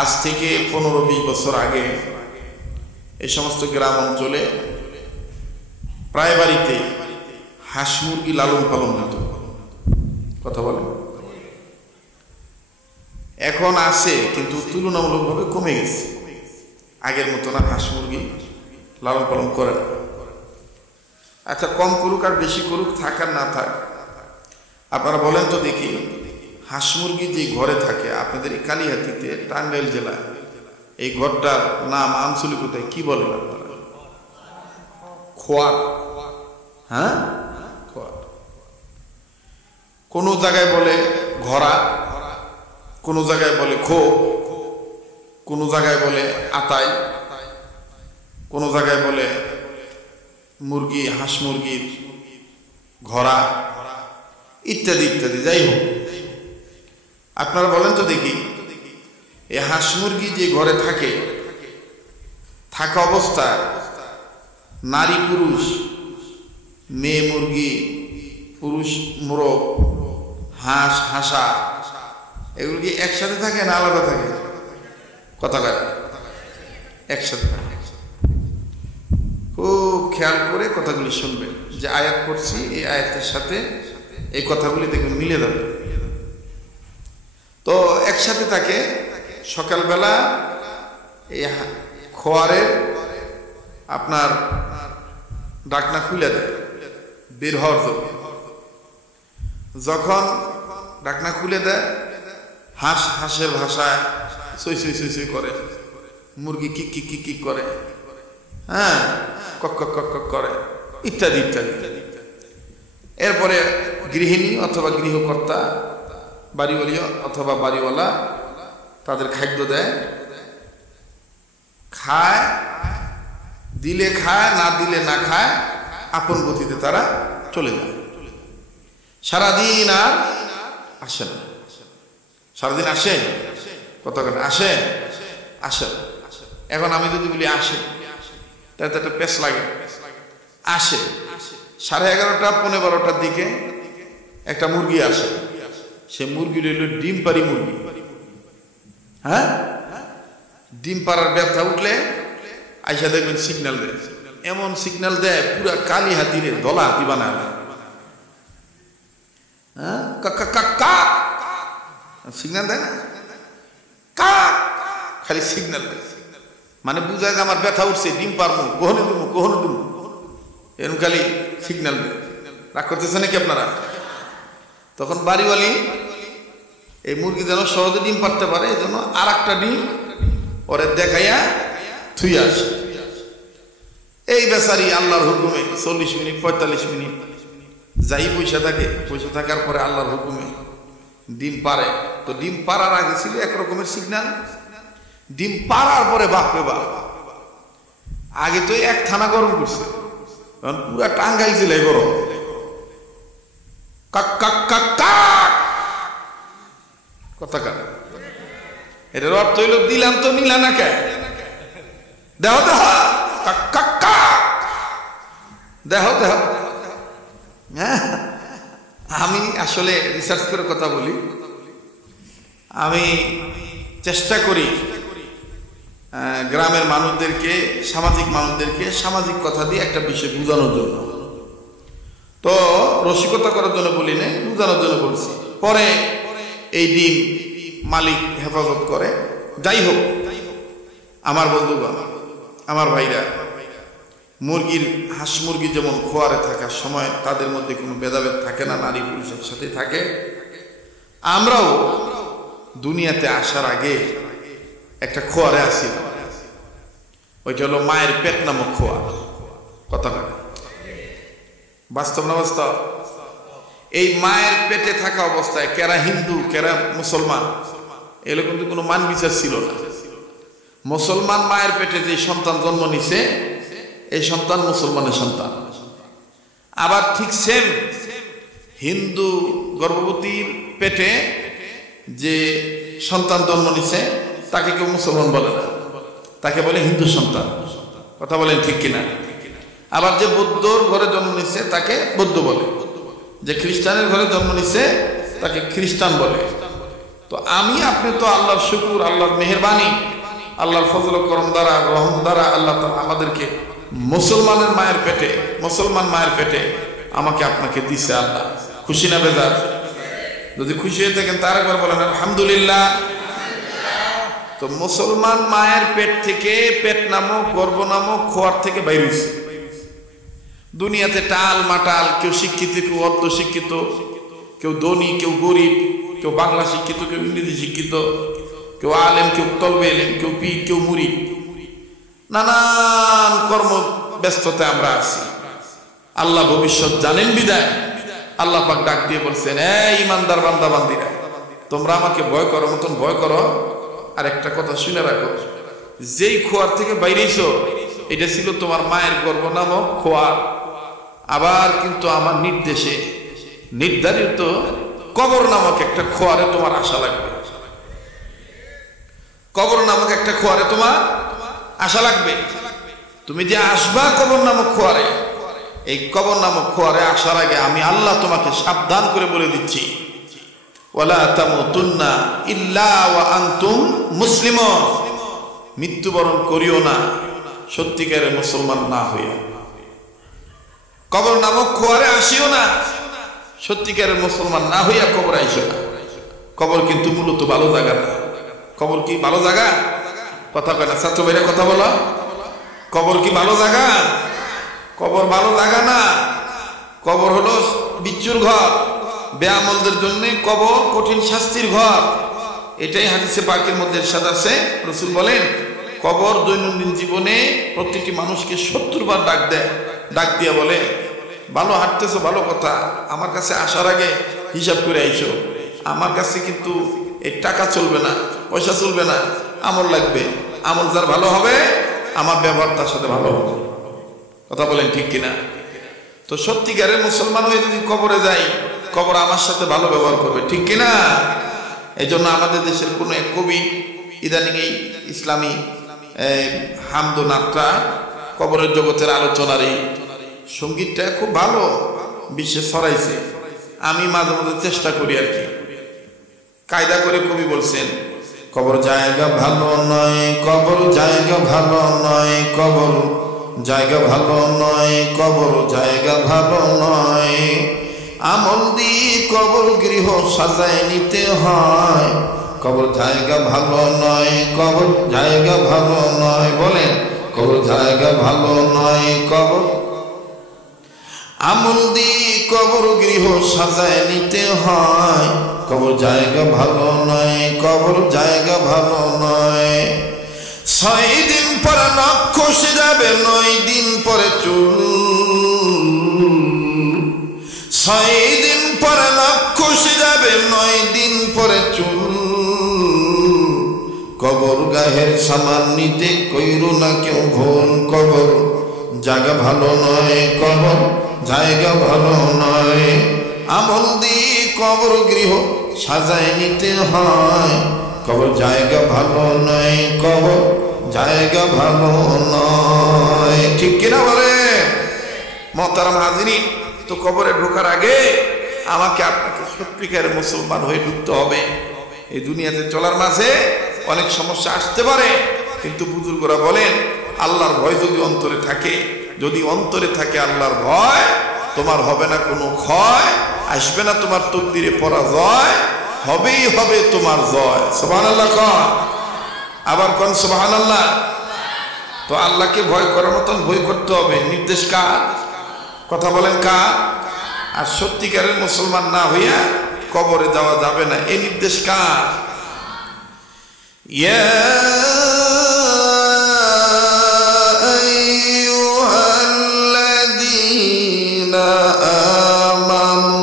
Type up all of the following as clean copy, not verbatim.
আজ থেকে 15-20 বছর আগে এই সমস্ত গ্রাম অঞ্চলে প্রায় বাড়িতে হাঁস মুরগি লালন পালন হতো। কথা বলেন, এখন আছে কিন্তু তুলনামূলকভাবে কমে গেছে। আগের মতো না হাঁস মুরগি লালন পালন করে না। আচ্ছা, কম করুক আর বেশি করুক, থাক আর না থাক, আপনারা বলেন তো দেখি, হাঁস মুরগি যে ঘরে থাকে আপনাদের এই কালিহাতীতে, টাঙ্গাইল জেলায়, এই ঘরটার নাম আঞ্চলিকতায় কি বলেন আপনারা? খোয়ার। হ্যাঁ, খোয়ার। কোন জায়গায় বলে ঘরা, কোন জায়গায় বলে খোপ, কোন জায়গায় বলে আতাই, কোন জায়গায় বলে মুরগি, হাঁস মুরগির ঘরা, ইত্যাদি ইত্যাদি। যাই হোক, আপনারা বলেন তো দেখি, এই হাঁস মুরগি যে ঘরে থাকে, থাকা অবস্থায় নারী পুরুষ, মেয়ে মুরগি, পুরুষ মোরগ, হাঁস হাঁসা, এগুলো কি একসাথে থাকে না আলাদা থাকে? কথা কয়, একসাথে থাকে। খুব খেয়াল করে কথাগুলি শুনবেন। যে আয়াত পড়ছি, এই আয়াতের সাথে এই কথাগুলি দেখবেন মিলে যাবে। তো একসাথে থাকে। সকালবেলা এই খোয়ারের আপনার ডাকনা খুলে দেয় বের হওয়ার জন্য। যখন ডাকনা খুলে দেয়, হাঁস হাঁসের ভাষায় সই সই সই সই করে, মুরগি কিক কিক কিক কিক করে, হ্যাঁ, কক কক কক কক করে, ইত্যাদি ইত্যাদি। এরপরে গৃহিণী অথবা গৃহকর্তা, বাড়িওয়ালি অথবা বাড়িওয়ালা তাদের খাদ্য দেয়, খায়, দিলে খায়, না দিলে না খায়, আপন গতিতে তারা চলে যায়। সারাদিন আর আসে না। সারাদিন আসে? কতক্ষণ আসে? আসে। এখন আমি যদি বলি আসে, তাহলে তো একটা পেশ লাগে। আসে 11:30 পৌনে 12টার দিকে একটা মুরগি আসে। সে মুরগি রইল ডিম পারি মুরগি। হ্যাঁ, ডিম পাড়ার ব্যথা উঠলে আইসা দেখবেন সিগন্যাল দেয়। এমন সিগন্যাল দেয় পুরা কালি হাতিরে দলা হাতি বানায়। হ্যাঁ, সিগন্যাল দেয় না, খালি সিগন্যাল দেয়। মানে বুঝায় যে আমার ব্যথা উঠছে, ডিম পারবো, কখনো দেবো কখনো দেবো, এরকম খালি সিগন্যাল দেয়। রাগ করতেছে নাকি আপনারা? তখন বাড়িওয়ালি এই মুরগি যেন সহজে ডিম পারতে পারে, এই জন্য আর একটা ডিম ওরে দেখাইয়া থুই আসে। এই বেচারি আল্লাহর হুকুমে 40 মিনিট 45 মিনিট যাই পয়সা থাকে, পয়সা থাকার পরে আল্লাহর হুকুমে ডিম পারে। তো ডিম পারার আগে ছিল একরকমের সিগন্যাল, ডিম পারার পরে বাপরে বাপ, আগে তো এক থানা গরম করছে, কারণ পুরা টাঙ্গাইল জেলায় গরম। কাক কাক কাক কাক কথা কার, এটার অর্থ হইল দিলাম তো নিলা না কে, দেহ দেহ কাক কাক কাক, দেহ দেহ। হ্যাঁ, আমি আসলে রিসার্চ করে কথা বলি। আমি চেষ্টা করি গ্রামের মানুষদেরকে, সামাজিক মানুষদেরকে সামাজিক কথা দিয়ে একটা বিষয় বোঝানোর জন্য। তো রসিকতা করার জন্য বলি না, বোঝানোর জন্য বলছি। পরে এই ডিম মালিক হেফাজত করে। যাই হোক, আমার বন্ধুগণ, আমার ভাইরা, মুরগির, হাঁস মুরগি যেমন খোয়ারে থাকার সময় তাদের মধ্যে কোনো ভেদাভেদ থাকে না, নারী পুরুষের সাথে থাকে। আমরাও দুনিয়াতে আসার আগে একটা খোয়ারে আসি, ওইটা হলো মায়ের পেট নামক খোয়া। কথা বলে বাস্তব না বাস্তব? এই মায়ের পেটে থাকা অবস্থায় কেরা হিন্দু কেরা মুসলমান, এগুলো কিন্তু কোনো মান বিচার ছিল না। মুসলমান মায়ের পেটে যে সন্তান জন্ম নিছে, এই সন্তান মুসলমানের সন্তান। আবার ঠিক সেম হিন্দু গর্ভবতীর পেটে যে সন্তান জন্ম নিছে তাকে কেউ মুসলমান বলে না, তাকে বলে হিন্দু সন্তান। কথা বলেন ঠিক কিনা? আবার যে বৌদ্ধর ঘরে জন্ম নিছে তাকে বৌদ্ধ বলে, যে খ্রিস্টানের ঘরে জন্ম নিছে তাকে খ্রিস্টান বলে। তো তো আমি আপনি তো আল্লাহর শুকর, আল্লাহর মেহেরবানি, আল্লাহর ফজল করম দ্বারা, রহম দ্বারা আল্লাহ তাআলা আমাদেরকে মুসলমানের মায়ের পেটে, মুসলমান মায়ের পেটে আমাকে আপনাকে দিছে। আল্লাহ খুশি না বেজার? যদি খুশি হয়ে থাকেন তার একবার বলেন আলহামদুলিল্লাহ। তো মুসলমান মায়ের পেট থেকে, পেট নামক গর্ভ নামক খোয়ার থেকে বাইর হইছে। দুনিয়াতে টাল মাটাল, কেউ শিক্ষিত, কেউ অর্ধ শিক্ষিত, কেউ ধনী, কেউ গরিব, কেউ বাংলা শিক্ষিত, কেউ ইংরেজি শিক্ষিত, কেউ আলেম, কেউ তলবে এলেম, কেউ পীর, কেউ মুরিদ, নানান কর্ম ব্যস্ততায় আমরা আছি। আল্লাহ ভবিষ্যৎ জানেন বিদায় আল্লাহ পাক ডাক দিয়ে বলছেন, এই ইমানদার বান্দা বান্দিরা, তোমরা আমাকে ভয় করো মতন ভয় করো। আর একটা কথা শুনে রাখো, যেই খোয়ার থেকে বাইরেছো এটা ছিল তোমার মায়ের গর্ভ নামক খোয়ার। আবার কিন্তু আমার নির্দেশে নির্ধারিত কবর নামক একটা খোয়ারে তোমার আশা লাগবে। কবর নামক একটা খোয়ারে তোমার আশা লাগবে। তুমি যে আসবা কবর নামক খোয়ারে, এই কবর নামক খোয়ারে আসার আগে আমি আল্লাহ তোমাকে সাবধান করে বলে দিচ্ছি, ওয়ালা তামুতুন্না ইল্লা ওয়া আনতুম মুসলিমুন, মৃত্যুবরণ করিও না সত্যিকারের মুসলমান না হইয়া। কবর নামক খোয়ারে আসিও না সত্যিকারের মুসলমান না হইয়া কবর আইসো না। কবর কিন্তু মূলত ভালো জায়গা না। কবর কি ভালো জায়গা? কথা কয় না, ছাত্র ভাইরা কথা বলো। কবর কি ভালো জায়গা? কবর ভালো জায়গা না। কবর হলো বিচ্ছুর ঘর, বেআমলদের জন্য কবর কঠিন শাস্তির ঘর। এটাই হাদিসে পাকের মধ্যে ইরশাদ আছে, রাসূল বলেন কবর দৈনন্দিন জীবনে প্রত্যেকটি মানুষকে 70 বার ডাক দেয়। ডাক দিয়া বলে, ভালো হাঁটতেছো ভালো কথা, আমার কাছে আসার আগে হিসাব করে আইসো। আমার কাছে কিন্তু এই টাকা চলবে না, পয়সা চলবে না, আমল লাগবে। আমল যার ভালো হবে আমার ব্যবহার তার সাথে ভালো হবে। কথা বলেন ঠিক কিনা? তো সত্যিকারের মুসলমান হয়ে যদি কবরে যাই, কবর আমার সাথে ভালো ব্যবহার করবে, ঠিক কিনা? এই জন্য আমাদের দেশের কোন এক কবি ইদানিং এই ইসলামী হামদ নাট্রা কবরের জগতের আলোচনার এই সঙ্গীতটা খুব ভালো বিশ্বে ছড়াইছে। আমি মাঝে মাঝে চেষ্টা করি আর কি, কায়দা করে কবি বলছেন, কবর জায়গা ভালো নয়, কবর জায়গা ভালো নয়, কবর জায়গা ভালো নয়, কবর জায়গা ভালো নয়, আমল দিয়ে কবর গৃহ সাজায় নিতে হয়, কবর জায়গা ভালো নয়, কবর জায়গা ভালো নয়। বলেন কবর জায়গা ভালো নয়, কবর আমল দিয়ে কবর গৃহ সাজায় নিতে হয়, কবর জায়গা ভালো নয়, কবর জায়গা ভালো নয়। 6 দিন পরে নখ খসে যাবে, 9 দিন পরে চুল, 6 দিন পরে নখ খসে যাবে, 9 দিন পরে চুল, কবর গাহের সামান নিতে কইরো না কেউ ভুল, কবর জায়গা ভালো নয়, কবর জায়গা ভালো নয়, আমল দিয়ে কবর গৃহ সাজায় নিতে হয়, কবর জায়গা ভালো নয়, কবর জায়গা ভালো নয়। ঠিক কিনা বলে মোহতারাম হাজিরিন? তো কবরে ঢোকার আগে আমাকে আপনাকে সত্যিকারের মুসলমান হয়ে ঢুকতে হবে। এই দুনিয়াতে চলার মাঝে অনেক সমস্যা আসতে পারে, কিন্তু বুজুর্গরা বলেন আল্লাহর ভয় যদি অন্তরে থাকে, যদি অন্তরে থাকে আল্লাহর ভয়, তোমার হবে না কোনো ক্ষয়, আসবে না তোমার তকদিরে পরাজয়, হবেই হবে তোমার জয়। সুবহানাল্লাহ কন, আবার কোন সুবহানাল্লাহ। তো আল্লাহকে ভয় করার মতন ভয় করতে হবে। নির্দেশ কার? কথা বলেন কার? আর সত্যিকারের মুসলমান না হইয়া কবরে যাওয়া যাবে না, এই নির্দেশ কার? ইয়া আইয়ুহাল্লাযীনা আমানু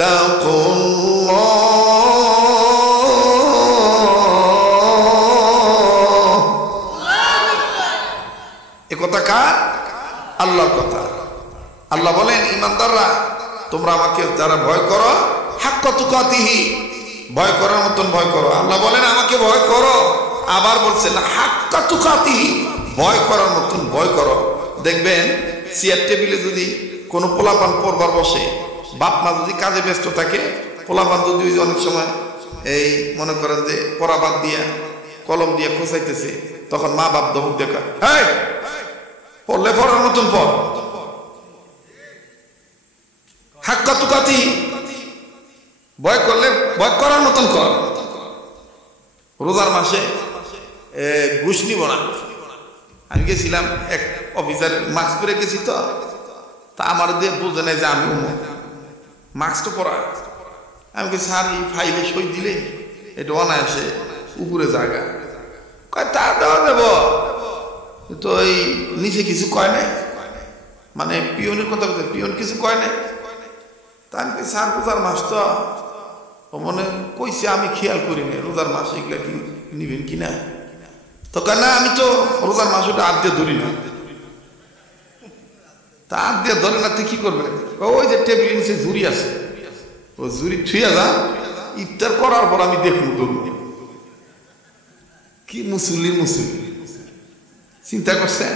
তাকুল্লাহ। এ কথা কার? আল্লাহর কথা। আল্লাহ বলেন ইমানদাররা তোমরা আমাকে যারা ভয় করো, হাক্কা তুকাতিহি, ভয় করার মতন ভয় করো। আল্লাহ বলেন আমাকে ভয় করো, আবার বলছেন হাক্কা তুকাতিহি, ভয় করার মতন ভয় করো। দেখবেন চেয়ার টেবিলে যদি কোনো পোলাপান পড়বার বসে, বাপ মা যদি কাজে ব্যস্ত থাকে, পোলাপান যদি অনেক সময় এই মনে করেন যে পরাবাদ দিয়া কলম দিয়ে খোঁচাইতেছে, তখন মা বাপ ধমক দেখা, এই পড়লে পড়ার মতন পড়, হাক্কা তুকাতি, ভয় করলে ভয় করার মতন কর। রোজার মাসে ঘুষ নিব না। আমি গেছিলাম এক অফিসার, মাস্ক পরে গেছি, তো তা আমার দিয়ে বুঝে নেই যে আমি মাস্ক তো পরা। আমি কি স্যার এই ফাইলে সই দিলে এটা অনায়াসে উপরে জায়গা কয়, তা দেওয়া দেব, তো এই নিচে কিছু কয় নাই, মানে পিওনের কথা কথা পিওন কিছু কয় নাই। তা আমি কি স্যার রোজার মাস তো মনে কইছে, আমি খেয়াল করিনি রোজার মাস এগুলা কি নিবেন কিনা। তো না আমি তো রোজার মাস ওটা হাত দিয়ে ধরি না। তা হাত দিয়ে ধরে না তুই কি করবে? ওই যে টেবিল নিচে ঝুড়ি আছে, ও ঝুড়ি ছুঁয়া যা, ইফতার করার পর আমি দেখবো ধরবো। কি মুসল্লি চিন্তা করছে,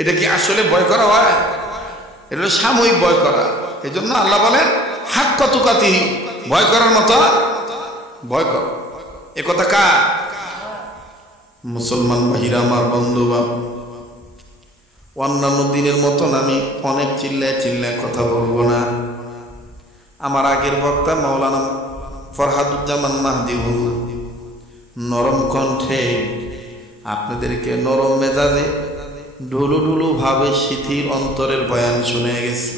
এটা কি আসলে ভয় করা হয়? এটা সাময়িক ভয় করা। এই জন্য আল্লাহ বলেন হাক্কা তুকাতিহি, ভয় করার মতো ভয় কর। এ কথা কার? মুসলমান ভাইরা আমার, বন্ধুবা, অন্যান্য দিনের মতন আমি অনেক চিল্লায় কথা বলবো না। আমার আগের বক্তা মাওলানা ফরহাদুজ্জামান মাহদি হুজুর নরম কণ্ঠে আপনাদেরকে নরম মেজাজে ঢুলু ভাবে শিথিল অন্তরের বয়ান শুনে গেছি।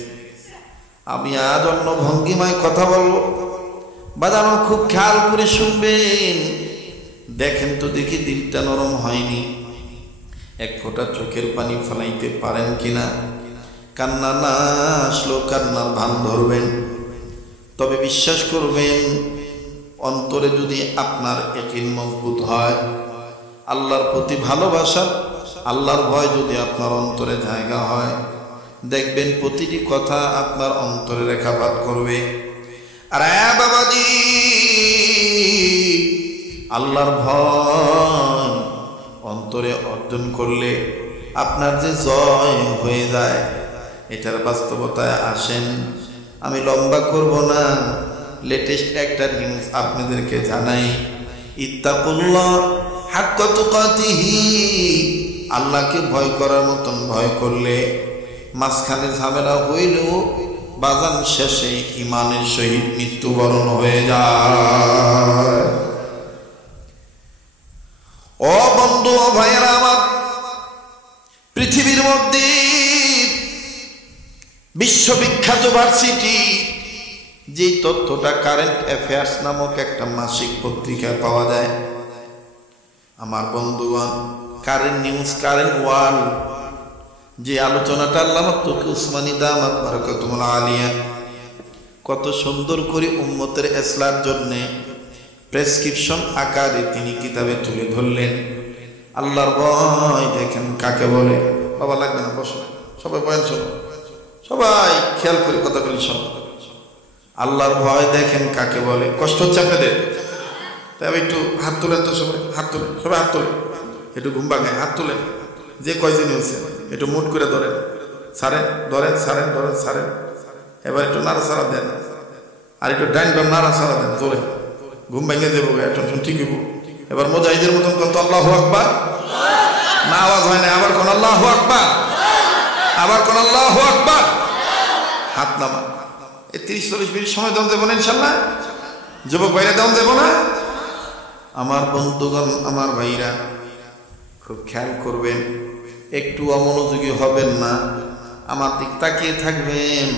আমি আজ অন্য ভঙ্গিমায় কথা বলবো, বাজানো খুব খেয়াল করে শুনবেন। দেখেন তো দেখি দিলটা নরম হয়নি, এক ফোঁটা চোখের পানি ফেলাইতে পারেন কিনা। কান্না না আসলেও কান্নার ভান ধরবেন। তবে বিশ্বাস করবেন, অন্তরে যদি আপনার ইয়াকিন মজবুত হয়, আল্লাহর প্রতি ভালোবাসা, আল্লাহর ভয় যদি আপনার অন্তরে জায়গা হয়, দেখবেন প্রতিটি কথা আপনার অন্তরে রেখাপাত করবে। আর বাবাজি, আল্লাহর ভয় অন্তরে অর্জন করলে আপনার যে জয় হয়ে যায়, এটার বাস্তবতায় আসেন। আমি লম্বা করব না, লেটেস্ট একটা নিউজ আপনাদেরকে জানাই। ইত্তাকুল্লাহ হাক্কা তুকাতিহি, আল্লাহকে ভয় করার মতন ভয় করলে মাঝখানে ঝামেলা হইলেও বাজান শেষে ইমানের সহিত মৃত্যুবরণ হয়ে যায়। ও বন্ধু, ও ভাইয়েরা আমার, পৃথিবীর মধ্যে বিশ্ববিখ্যাত ভার্সিটি যে তথ্যটা কারেন্ট অ্যাফেয়ার্স নামক একটা মাসিক পত্রিকায় পাওয়া যায়, আমার বন্ধুগণ, কারেন্ট নিউজ, কারেন্ট ওয়ার্ল্ড, যে আলোচনাটা আল্লামা তকি উসমানী দামাত বারাকাতুহুল আলিয়া কত সুন্দর করে উম্মতের ইসলার জন্য প্রেসক্রিপশন আকারে তিনি কিতাবে তুলে ধরলেন। আল্লাহর ভয় দেখেন কাকে বলে। বাবা লাগবে না, বসো, সবাই বয়ান শোনো, সবাই খেয়াল করে কথাগুলি শোনো। আল্লাহর ভয় দেখেন কাকে বলে। কষ্ট হচ্ছে আপনাদের? তবে একটু হাত তোলেন তো, সবাই হাত তোলেন, সবাই হাত তোলেন, একটু ঘুম ভাঙায় হাত তোলেন। যে কয়জন হয়েছে একটু মুট করে ধরেন, ছাড়েন, ধরেন, ছাড়েন, ধরেন, ছাড়েন। এবার একটু নাড়াচাড়া দেন, আর একটু ডাইন বাম নাড়াচাড়া দেন, তোলেন, ঘুম ভেঙে দেবো, টেনশন ঠিক হইব। এবার মুজাহিদের মতন কোন তো আল্লাহু আকবার, না আওয়াজ হয় না, আবার কোন আল্লাহু আকবার, আবার কোন আল্লাহু আকবার, হাত নামা। এই 30-40 মিনিট সময় দেওয়া যাবো না ইনশাল্লাহ? যুবক ভাইরা দেওয়া যাবো না? আমার বন্ধুগণ, আমার ভাইরা, খুব খেয়াল করবেন, একটু অমনোযোগী হবেন না, আমার দিক তাকিয়ে থাকবেন।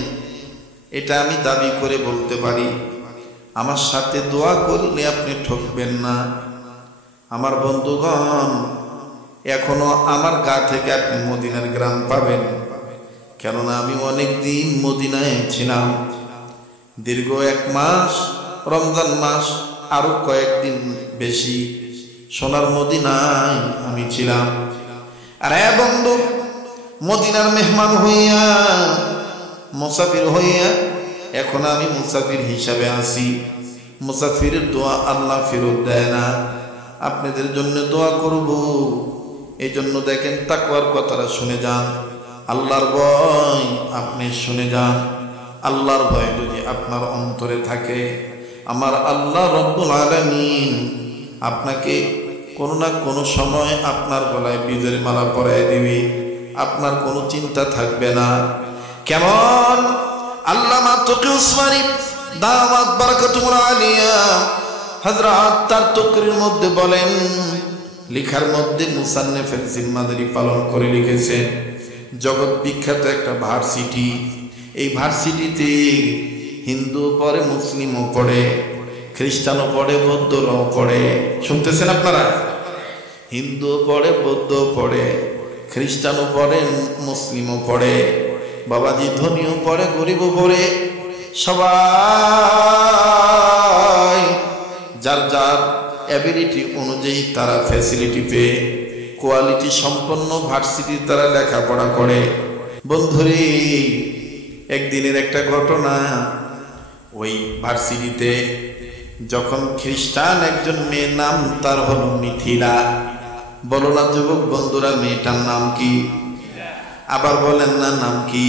এটা আমি দাবি করে বলতে পারি, আমার সাথে দোয়া করলে আপনি ঠকবেন না। আমার বন্ধুগণ, এখনো আমার গা থেকে আপনি মদিনার গ্রাম পাবেন, কেননা আমি অনেক দিন মদিনায় ছিলাম। দীর্ঘ 1 মাস, রমজান মাস আরো কয়েকদিন বেশি সোনার মদিনায় আমি ছিলাম। আর বন্ধু, মদিনার মেহমান হইয়া, মুসাফির হইয়া এখন আমি মুসাফির হিসাবে আছি। মুসাফিরের দোয়া আল্লাহ ফেরত দেয় না। আপনাদের জন্য দোয়া করব, এই জন্য দেখেন তাকওয়ার কথাটা শুনে যান, আল্লাহর ভয় আপনি শুনে যান। আল্লাহর ভয় যদি আপনার অন্তরে থাকে, আমার আল্লাহ রব্বুল আলামিন আপনাকে কোনো না কোনো সময় আপনার গলায় বিজয়ের মালা পরায় দিবে, আপনার কোনো চিন্তা থাকবে না। কেমন আল্লামা তকি উসমানী দামাত বারাকাতুল আলিয়া হযরত তার তকরির মধ্যে বলেন, লেখার মধ্যে মুসান্নিফের জিম্মাদারি পালন করে লিখেছেন, জগৎ বিখ্যাত একটা ভার্সিটি, এই ভার্সিটিতে হিন্দু পড়ে, মুসলিমও পড়ে, খ্রিস্টানও পড়ে, বৌদ্ধরাও পড়ে। শুনতেছেন আপনারা? হিন্দুও পড়ে, বৌদ্ধও পড়ে, খ্রিস্টানও পড়ে, মুসলিমও পড়ে, বাবাজি ধনীও পড়ে, গরিবও পড়ে, সবাই যার যার অ্যাবিলিটি অনুযায়ী তারা ফ্যাসিলিটি পেয়ে কোয়ালিটি সম্পন্ন ভার্সিটি তারা লেখাপড়া করে। বন্ধুরে, একদিনের একটা ঘটনা, ওই ভার্সিটিতে যখন খ্রিস্টান একজন মেয়ের নাম তার হলো মিথিলা। বলো না যুবক বন্ধুরা, মেয়েটার নাম কি? আবার বলেন না, নাম কি?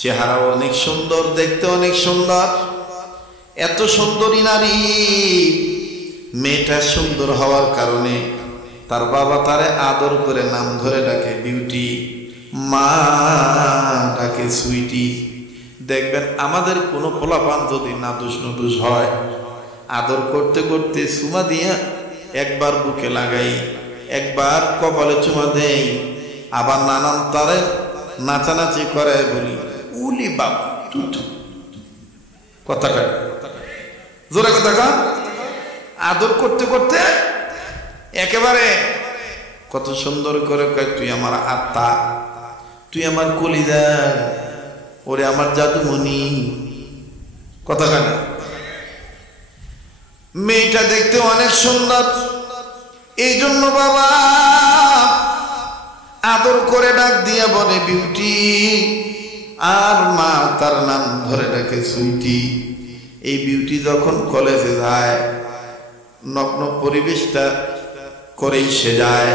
চেহারাও অনেক সুন্দর, দেখতে অনেক সুন্দর, এত সুন্দরী নারী। মেয়েটা সুন্দর হওয়ার কারণে তার বাবা তারে আদর করে নাম ধরে ডাকে বিউটি, মা ডাকে সুইটি। দেখবেন আমাদের কোনো পোলাপান যদি নাদুস নুদুস হয়, আদর করতে করতে চুমা দিয়া একবার বুকে লাগাই, একবার কপালে চুমা দেই, আবার নানান তারে নাচানাচি করে, বলি উলি বাবা তুতু। কথাটা জোরে কথা কন। আদর করতে করতে একেবারে কত সুন্দর করে কয়, তুই আমার আত্মা, তুই আমার কলিজা, ওরে আমার জাদুমণি। কথা কেন? মেয়েটা দেখতে অনেক সুন্দর, এই জন্য বাবা আদর করে ডাক দিয়া বলে বিউটি, আর মা তার নাম ধরে ডাকে সুইটি। এই বিউটি যখন কলেজে যায়, নগ্ন পরিবেশটা করেই সে যায়,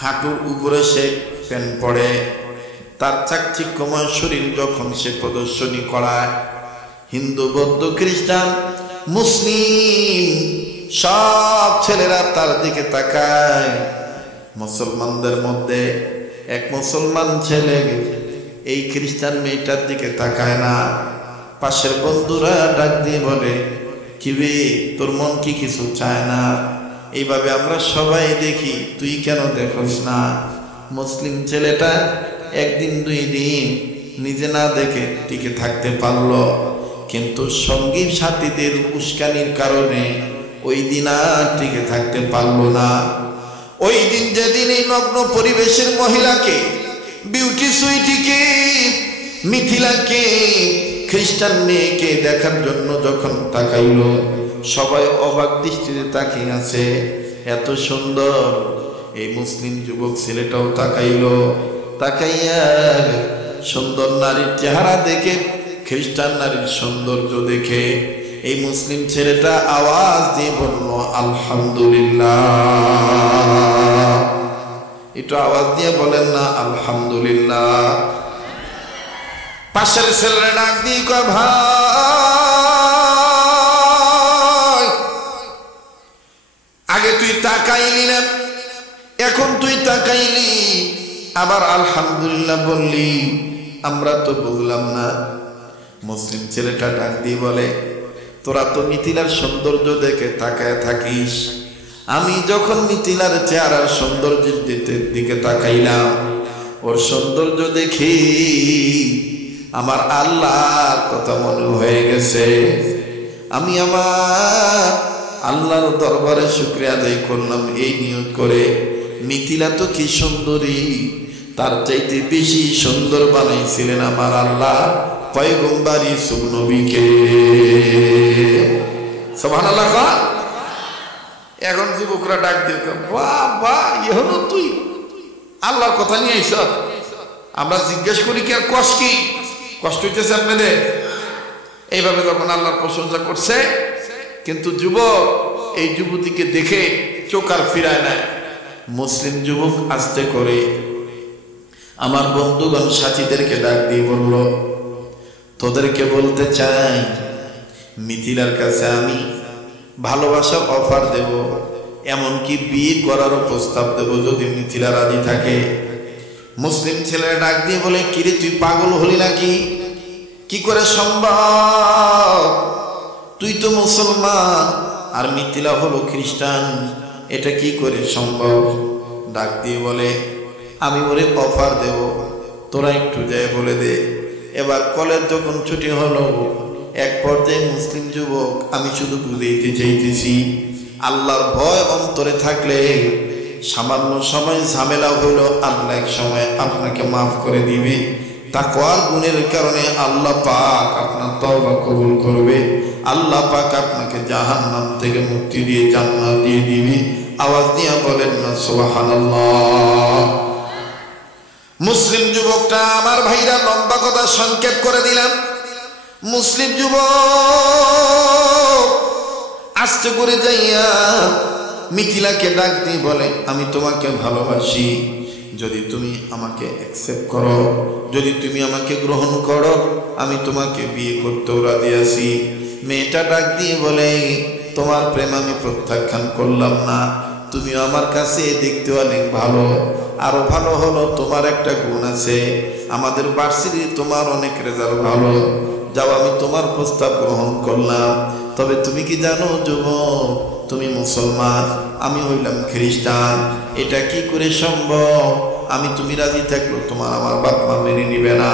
হাঁটুর উপরে সে প্যান্ট পরে, তার চাকচিক্যময় শরীর যখন সে প্রদর্শনী করায়, হিন্দু বৌদ্ধ খ্রিস্টান মুসলিম সব ছেলেরা তার দিকে তাকায়। মুসলমানদের মধ্যে এক মুসলমান ছেলে এই খ্রিস্টান মেয়েটার দিকে তাকায় না। পাশের বন্ধুরা ডাক দিয়ে বলে, কি বে, তোর মন কি কিছু চায় না? এইভাবে আমরা সবাই দেখি, তুই কেন দেখোস না? মুসলিম ছেলেটা একদিন দুই দিন নিজে না দেখে টিকে থাকতে পারলো, কিন্তু সঙ্গী সাথীদের উস্কানির কারণে ওই দিন আর টিকে থাকতে পারলো না। ওই দিন যেদিন এই নগ্ন পরিবেশের মহিলাকে, বিউটি সুইটিকে, মিথিলাকে, খ্রিস্টান মেয়েকে দেখার জন্য যখন তাকাইল, সবাই অবাক দৃষ্টিতে তাকিয়ে আছে, এত সুন্দর। এই মুসলিম যুবক ছেলেটাও তাকাইল, তাকাইয়া সুন্দর নারীর চেহারা দেখে, খ্রিস্টান নারীর সৌন্দর্য দেখে এই মুসলিম ছেলেটা আওয়াজ দিয়ে বলল আলহামদুলিল্লাহ। একটু আওয়াজ দিয়ে বলেন না আলহামদুলিল্লাহ। পাশের ছেলেরা ডাক দিয়ে কয়, ভাই আগে তুই তাকাইলি না, এখন তুই তাকাইলি, আবার আলহামদুলিল্লাহ বললি, আমরা তো বললাম না। মুসলিম ছেলেটা ডাক দিয়ে বলে, তোরা তো মিথিলার সৌন্দর্য দেখে তাকায় থাকিস, আমি যখন মিথিলার চেহারার সৌন্দর্যের দিকে তাকাইলাম, ওর সৌন্দর্য দেখি আমার আল্লাহর কথা মনে হয়ে গেছে। আমি আমার আল্লাহর দরবারে শুকরিয়া আদায় করলাম এই নিয়ত করে, মিথিলা তো কি সুন্দরী, তার চাইতে বেশি সুন্দর বানাইছিলেন আমার আল্লাহ পয়গম্বর ইউসুফ নবীকে। সুবহানাল্লাহ। এখন যুবকরা ডাক দিয়ে, বাহ বাহ, ইহনো তুই আল্লাহর কথা নিয়ে আইছ? আমরা জিজ্ঞেস করি কি আর কষ্ট কি? কষ্ট হইতেছে আপনাদের? এইভাবে যখন আল্লাহর প্রশংসা করছে, কিন্তু যুবক এই যুবতীকে দেখে চোখ আর ফিরায় নাই। মুসলিম যুবক আস্তে করে আমার বন্ধুগণ সাথীদেরকে ডাক দিয়ে বলল, তোদেরকে বলতে চাই, মিথিলার কাছে আমি ভালোবাসার অফার দেব, এমনকি বিয়ে করারও প্রস্তাব দেব যদি মিথিলা রাজি থাকে। মুসলিম ছেলেরা ডাক দিয়ে বলে, কিরে তুই পাগল হলি নাকি? কি করে সম্ভব? তুই তো মুসলমান আর মিথিলা হলো খ্রিস্টান, এটা কি করে সম্ভব? ডাক দিয়ে বলে, আমি ওরে অফার দেব, তোরা একটু যায় বলে দে। এবার কলেজ যখন ছুটি হলো, এক পর্যায়ে মুসলিম যুবক, আমি শুধু বুঝাইতে চাইতেছি, আল্লাহর ভয় অন্তরে থাকলে সামান্য সময় ঝামেলা হইল, আল্লাহ এক সময় আপনাকে মাফ করে দিবে। তাকওয়ার গুণের কারণে আল্লাহ পাক আপনার তওবা কবুল করবে, আল্লাহ পাক আপনাকে জাহান্নাম থেকে মুক্তি দিয়ে জান্নাত দিয়ে দিবে। আওয়াজ দিয়ে বলেন না সুবহানাল্লাহ। মুসলিম যুবকটা, আমার ভাইরা, লম্বা কথা সংক্ষেপ করে দিলাম। মুসলিম যুবক আস্তে করে যাইয়া মিথিলাকে ডাক দিয়ে বলে, আমি তোমাকে ভালোবাসি, যদি তুমি আমাকে অ্যাকসেপ্ট করো, যদি তুমি আমাকে গ্রহণ করো, আমি তোমাকে বিয়ে করতেও রাজি আছি। মেয়েটা ডাক দিয়ে বলে, তোমার প্রেম আমি প্রত্যাখ্যান করলাম না, তুমিও আমার কাছে দেখতে অনেক ভালো, আরো ভালো হলো তোমার একটা গুণ আছে, আমাদের ভার্সিটি তোমার অনেক রেজাল্ট ভালো, যাও আমি তোমার প্রস্তাব গ্রহণ করলাম। তবে তুমি কি জানো যুবক, তুমি মুসলমান, আমি হইলাম খ্রিস্টান, এটা কি করে সম্ভব? আমি তুমি রাজি থাকলো তোমার আমার বাপ মা মেনে নিবে না।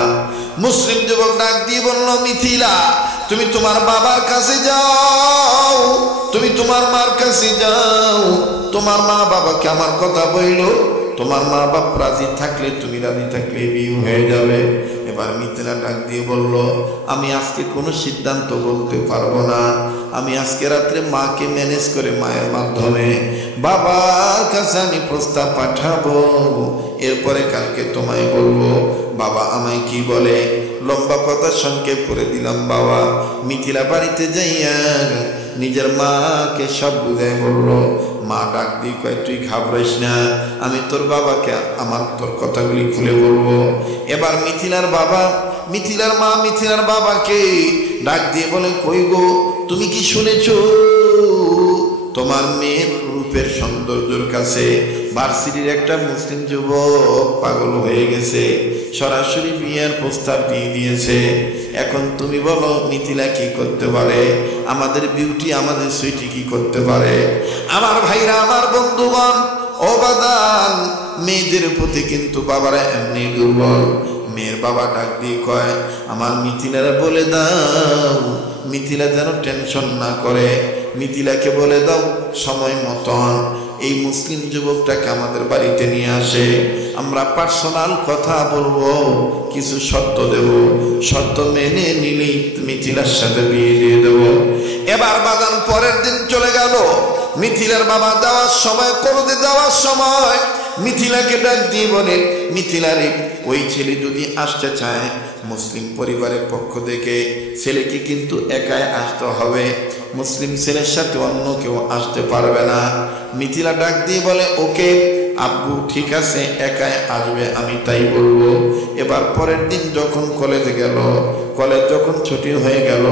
মুসলিম যুবক ডাক দিয়ে বলল, মিথিলা তুমি তোমার বাবার কাছে যাও, তুমি তোমার মার কাছে যাও, তোমার মা বাবাকে আমার কথা বইল, তোমার মা বাপ রাজি থাকলে, তুমি রাজি থাকলে বিয়ে হয়ে যাবে। এবার মিথিলা ডাক দিয়ে বলল, আমি আজকে কোনো সিদ্ধান্ত বলতে পারবো না, আমি আজকে রাত্রে মাকে ম্যানেজ করে মায়ের মাধ্যমে বাবার কাছে আমি প্রস্তাব পাঠাবো, এরপরে কালকে তোমায় বলবো বাবা আমায় কি বলে। লম্বা কথা সংক্ষেপ করে দিলাম বাবা। মিথিলা বাড়িতে যাইয়া নিজের মাকে সব বুঝাই বললো। মা ডাক দিয়ে কয়, তুই ঘাবড়াইস না, আমি তোর বাবাকে আমার তোর কথাগুলি খুলে বলবো। এবার মিথিলার বাবা, মিথিলার মা মিথিলার বাবাকে ডাক দিয়ে বলে, কই গো, তুমি কি শুনেছো তোমার মেয়ের রূপের সৌন্দর্যের কাছে ভার্সিটির একটা মুসলিম যুবক পাগল হয়ে গেছে, সরাসরি বিয়ের প্রস্তাব দিয়ে দিয়েছে। এখন তুমি বলো মিথিলা কি করতে পারে? আমাদের বিউটি, আমাদের সুইটি কি করতে পারে? আমার ভাইরা, আমার বন্ধুগণ, ও বাদান, মেয়েদের প্রতি কিন্তু বাবারা এমনি দুর্বল। মেয়ের বাবা ডাক দিয়ে কয়, আমার মিথিলারা বলে দাও, মিথিলা যেন টেনশন না করে, মিথিলাকে বলে দাও সময় মতন এই মুসলিম যুবকটাকে আমাদের বাড়িতে নিয়ে আসে, আমরা পার্সোনাল কথা বলবো, কিছু শর্ত দেব, শর্ত মেনে নিলেই মিথিলার সাথে বিয়ে দিয়ে দেব। এবার বাগান পরের দিন চলে গেল। মিথিলার বাবা যাওয়ার সময়, করতে যাওয়ার সময় মিথিলাকে ডাক দিয়ে বলে, মিথিলারে ওই ছেলে যদি আসতে চায় মুসলিম পরিবারের পক্ষ থেকে, ছেলেকে কিন্তু একাই আসতে হবে, মুসলিম ছেলের সাথে অন্য কেউ আসতে পারবে না। মিথিলা ডাক দিয়ে বলে, ওকে আব্বু ঠিক আছে, একাই আসবে, আমি তাই বলবো। এবার পরের দিন যখন কলেজে গেল, কলেজ যখন ছুটি হয়ে গেল,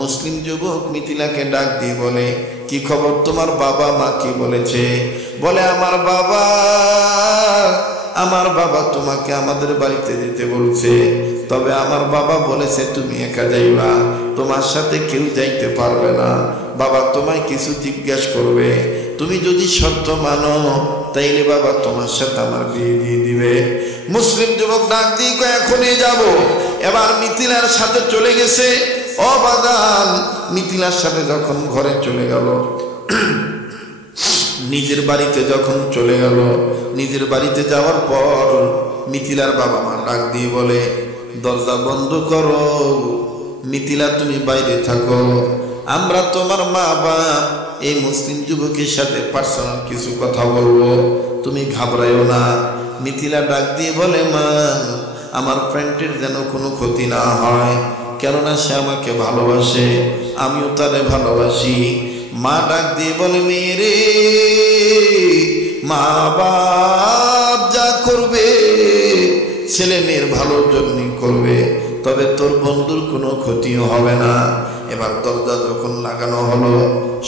মুসলিম যুবক মিথিলাকে ডাক দিয়ে বলে, কি খবর, তোমার বাবা মা কি বলেছে? বলে, আমার বাবা তোমাকে আমাদের বাড়িতে যেতে বলছে, তবে আমার বাবা বলেছে তুমি একা যাইবা, তোমার সাথে কেউ যাইতে পারবে না, বাবা তোমায় কিছু জিজ্ঞাসা করবে, তুমি যদি সত্য মানো তাইলে বাবা তোমার সাথে আমার বিয়ে দিয়ে দিবে। মুসলিম যুবক ডাক দিয়ে এখনই যাব। এবার মিথিলার সাথে চলে গেছে। অবাদান মিথিলার সাথে যখন ঘরে চলে গেল, নিজের বাড়িতে যখন চলে গেল, নিজের বাড়িতে যাওয়ার পর মিথিলার বাবা মা ডাক দিয়ে বলে, দরজা বন্ধ করো, মিথিলা তুমি বাইরে থাকো, আমরা তোমার মা বাপ এই মুসলিম যুবকের সাথে পার্সোনাল কিছু কথা বলবো, তুমি ঘাবড়াইও না। মিথিলা ডাক দিয়ে বলে, মা আমার ফ্রেন্ডের যেন কোনো ক্ষতি না হয়, কেননা সে আমাকে ভালোবাসে, আমিও তারে ভালোবাসি। মা ডাক দিয়ে বলে, মেয়েরে, মা বাপ যা করবে ছেলে মেয়ের ভালোর জন্যই করবে, তবে তোর বন্ধুর কোনো ক্ষতিও হবে না। এবার দরজা যখন লাগানো হলো,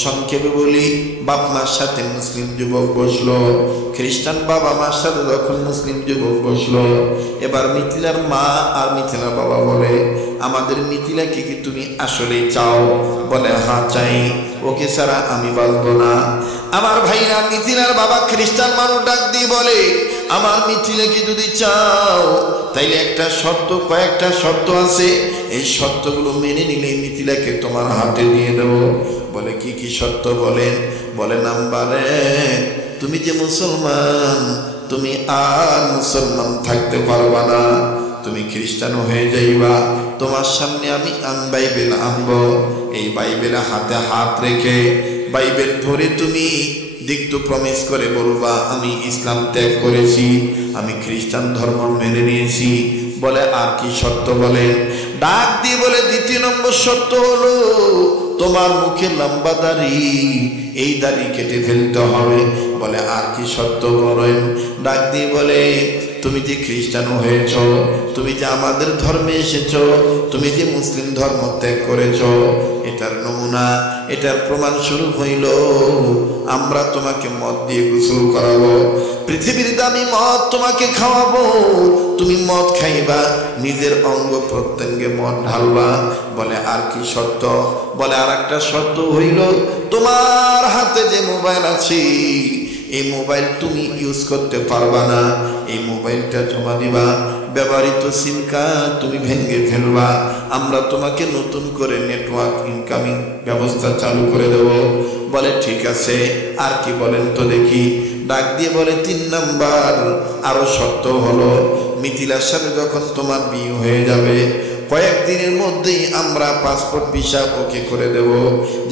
সংক্ষেপে বলি, বাপ মার সাথে মুসলিম যুবক বসলো, খ্রিস্টান বাবা মার সাথে যখন মুসলিম যুবক বসলো, এবার মিথিলার মা আর মিথিলার বাবা বলে, আমাদের মিথিলাকে কি তুমি আসলেই চাও? বলে হ্যাঁ চাই, ওকে ছাড়া আমি বাঁচবো না। আমার ভাইরা, মিথিলার বাবা খ্রিস্টান মানুষ ডাক দিয়ে বলে, আমার মিথিলাকে যদি চাও তাইলে একটা শর্ত, কয়েকটা শর্ত আছে, এই শর্তগুলো মেনে নিলে মিথিলাকে তোমার হাতে দিয়ে দেবো। বলে কি কি শর্ত বলেন? বলে নাম্বার 1, তুমি যে মুসলমান, তুমি আর মুসলমান থাকতে পারবা না, তুমি খ্রিস্টান হয়ে যাইবা। তোমার সামনে আমি বাইবেল আনবো, এই বাইবেল হাতে হাত রেখে বাইবেল ধরে তুমি দিক্ত প্রমিস করে বলবা, আমি ইসলাম ত্যাগ করেছি, আমি খ্রিস্টান ধর্ম মেনে নিয়েছি। বলে আর কি শর্ত বলেন? ডাক দিয়ে বলে, দ্বিতীয় নম্বর শর্ত হলো তোমার মুখে লম্বা দাড়ি, এই দাড়ি কেটে ফেলতে হবে। বলে আর কি শর্ত বলেন? ডাক দিয়ে বলে, তুমি যে খ্রিস্টান হয়েছ, তুমি যে আমাদের ধর্মে এসেছ, তুমি যে মুসলিম ধর্ম ত্যাগ করেছ, এটার নমুনা, এটার প্রমাণ স্বরূপ হইল আমরা তোমাকে মদ দিয়ে গোসল করাবো, পৃথিবীর দামি মদ তোমাকে খাওয়াবো, তুমি মদ খাইবা, নিজের অঙ্গ প্রত্যঙ্গে মদ ঢালবা। বলে আর কি শর্ত? বলে আর একটা শর্ত হইল তোমার হাতে যে মোবাইল আছে, এই মোবাইল তুমি ইউজ করতে পারবা না, এই মোবাইলটা জমা দিবা, ব্যবহৃত সিম কার্ড তুমি ভেঙে ফেলবা, আমরা তোমাকে নতুন করে নেটওয়ার্ক ইনকামিং ব্যবস্থা চালু করে দেব। বলে ঠিক আছে, আর কি বলেন তো দেখি? ডাক দিয়ে বলে 3 নাম্বার আরো শর্ত হলো, মিথিলার সাথে যখন তোমার বিয়ে হয়ে যাবে, কয়েকদিনের মধ্যেই আমরা পাসপোর্ট ভিসা ওকে করে দেব,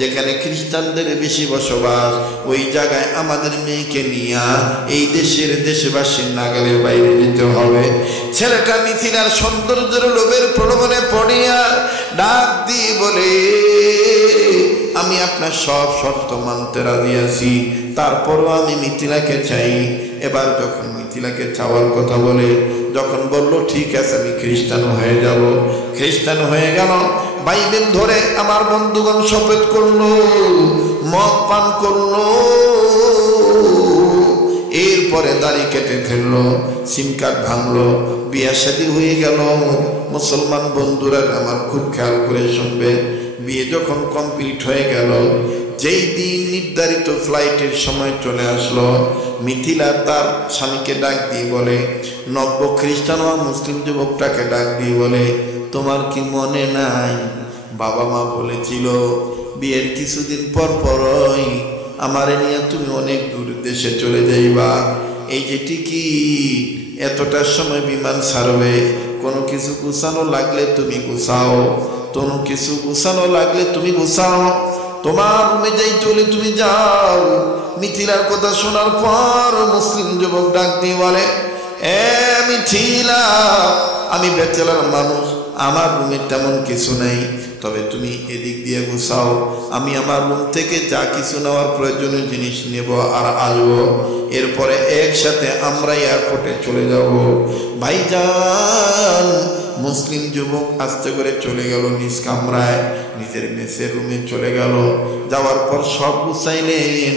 যেখানে খ্রিস্টানদের বেশি বসবাস, ওই জায়গায় আমাদের মেয়েকে নিয়ে এই দেশবাসীর নাগালের বাইরে যেতে হবে। ছেলেটা মিথিলার সৌন্দর্যের লোভের প্রলোভনে পড়িয়া ডাক দিয়ে বলে, আমি আপনার সব শর্ত মানতে রাজি আছি, তারপরও আমি মিথিলাকে চাই। এবার যখন মিথিলাকে চাওয়ার কথা বলে, যখন বলল ঠিক আছে আমি খ্রিস্টান হয়ে যাব, খ্রিস্টান হয়ে গেল, বাইবেল ধরে আমার বন্ধুগণ শপথ করলো, মদ পান করলো, এরপরে দাড়ি কেটে ফেললো, সিম কার্ড ভাঙলো, বিয়ে শাদী হয়ে গেল। মুসলমান বন্ধুরা আমার খুব খেয়াল করে শুনবে, বিয়ে যখন কমপ্লিট হয়ে গেল, যেই দিন নির্ধারিত ফ্লাইটের সময় চলে আসলো, মিথিলা তার স্বামীকে ডাক দিয়ে বলে, নব্য খ্রিস্টান ও মুসলিম যুবকটাকে ডাক দিয়ে বলে, তোমার কি মনে নাই বাবা মা বলেছিল বিয়ের কিছুদিন পর পরই আমারে নিয়ে তুমি অনেক দূর দেশে চলে যাইবা, এই যে টিকিট, এতটার সময় বিমান ছাড়বে, কোনো কিছু গুছানো লাগলে তুমি গুছাও, কোনো কিছু গুছানো লাগলে তুমি গুছাও, তোমার রুমে যাই চলে তুমি যাও। মিথিলার কথা শোনার পর মুসলিম যুবক ডাক দিয়ে বলে, এ মিথিলা, আমি ব্যাচেলার মানুষ, আমার রুমে তেমন কিছু নেই, তবে তুমি এদিক দিয়ে গুছাও, আমি আমার রুম থেকে যা কিছু নেওয়ার প্রয়োজনীয় জিনিস নেব আর আসবো, এরপরে একসাথে আমরা এয়ারপোর্টে চলে যাব। ভাইজান, মুসলিম যুবক আস্তে করে চলে গেল নিজ কামরায়, নিজের মেসের রুমে চলে গেল। যাওয়ার পর সব গুছাইলেন,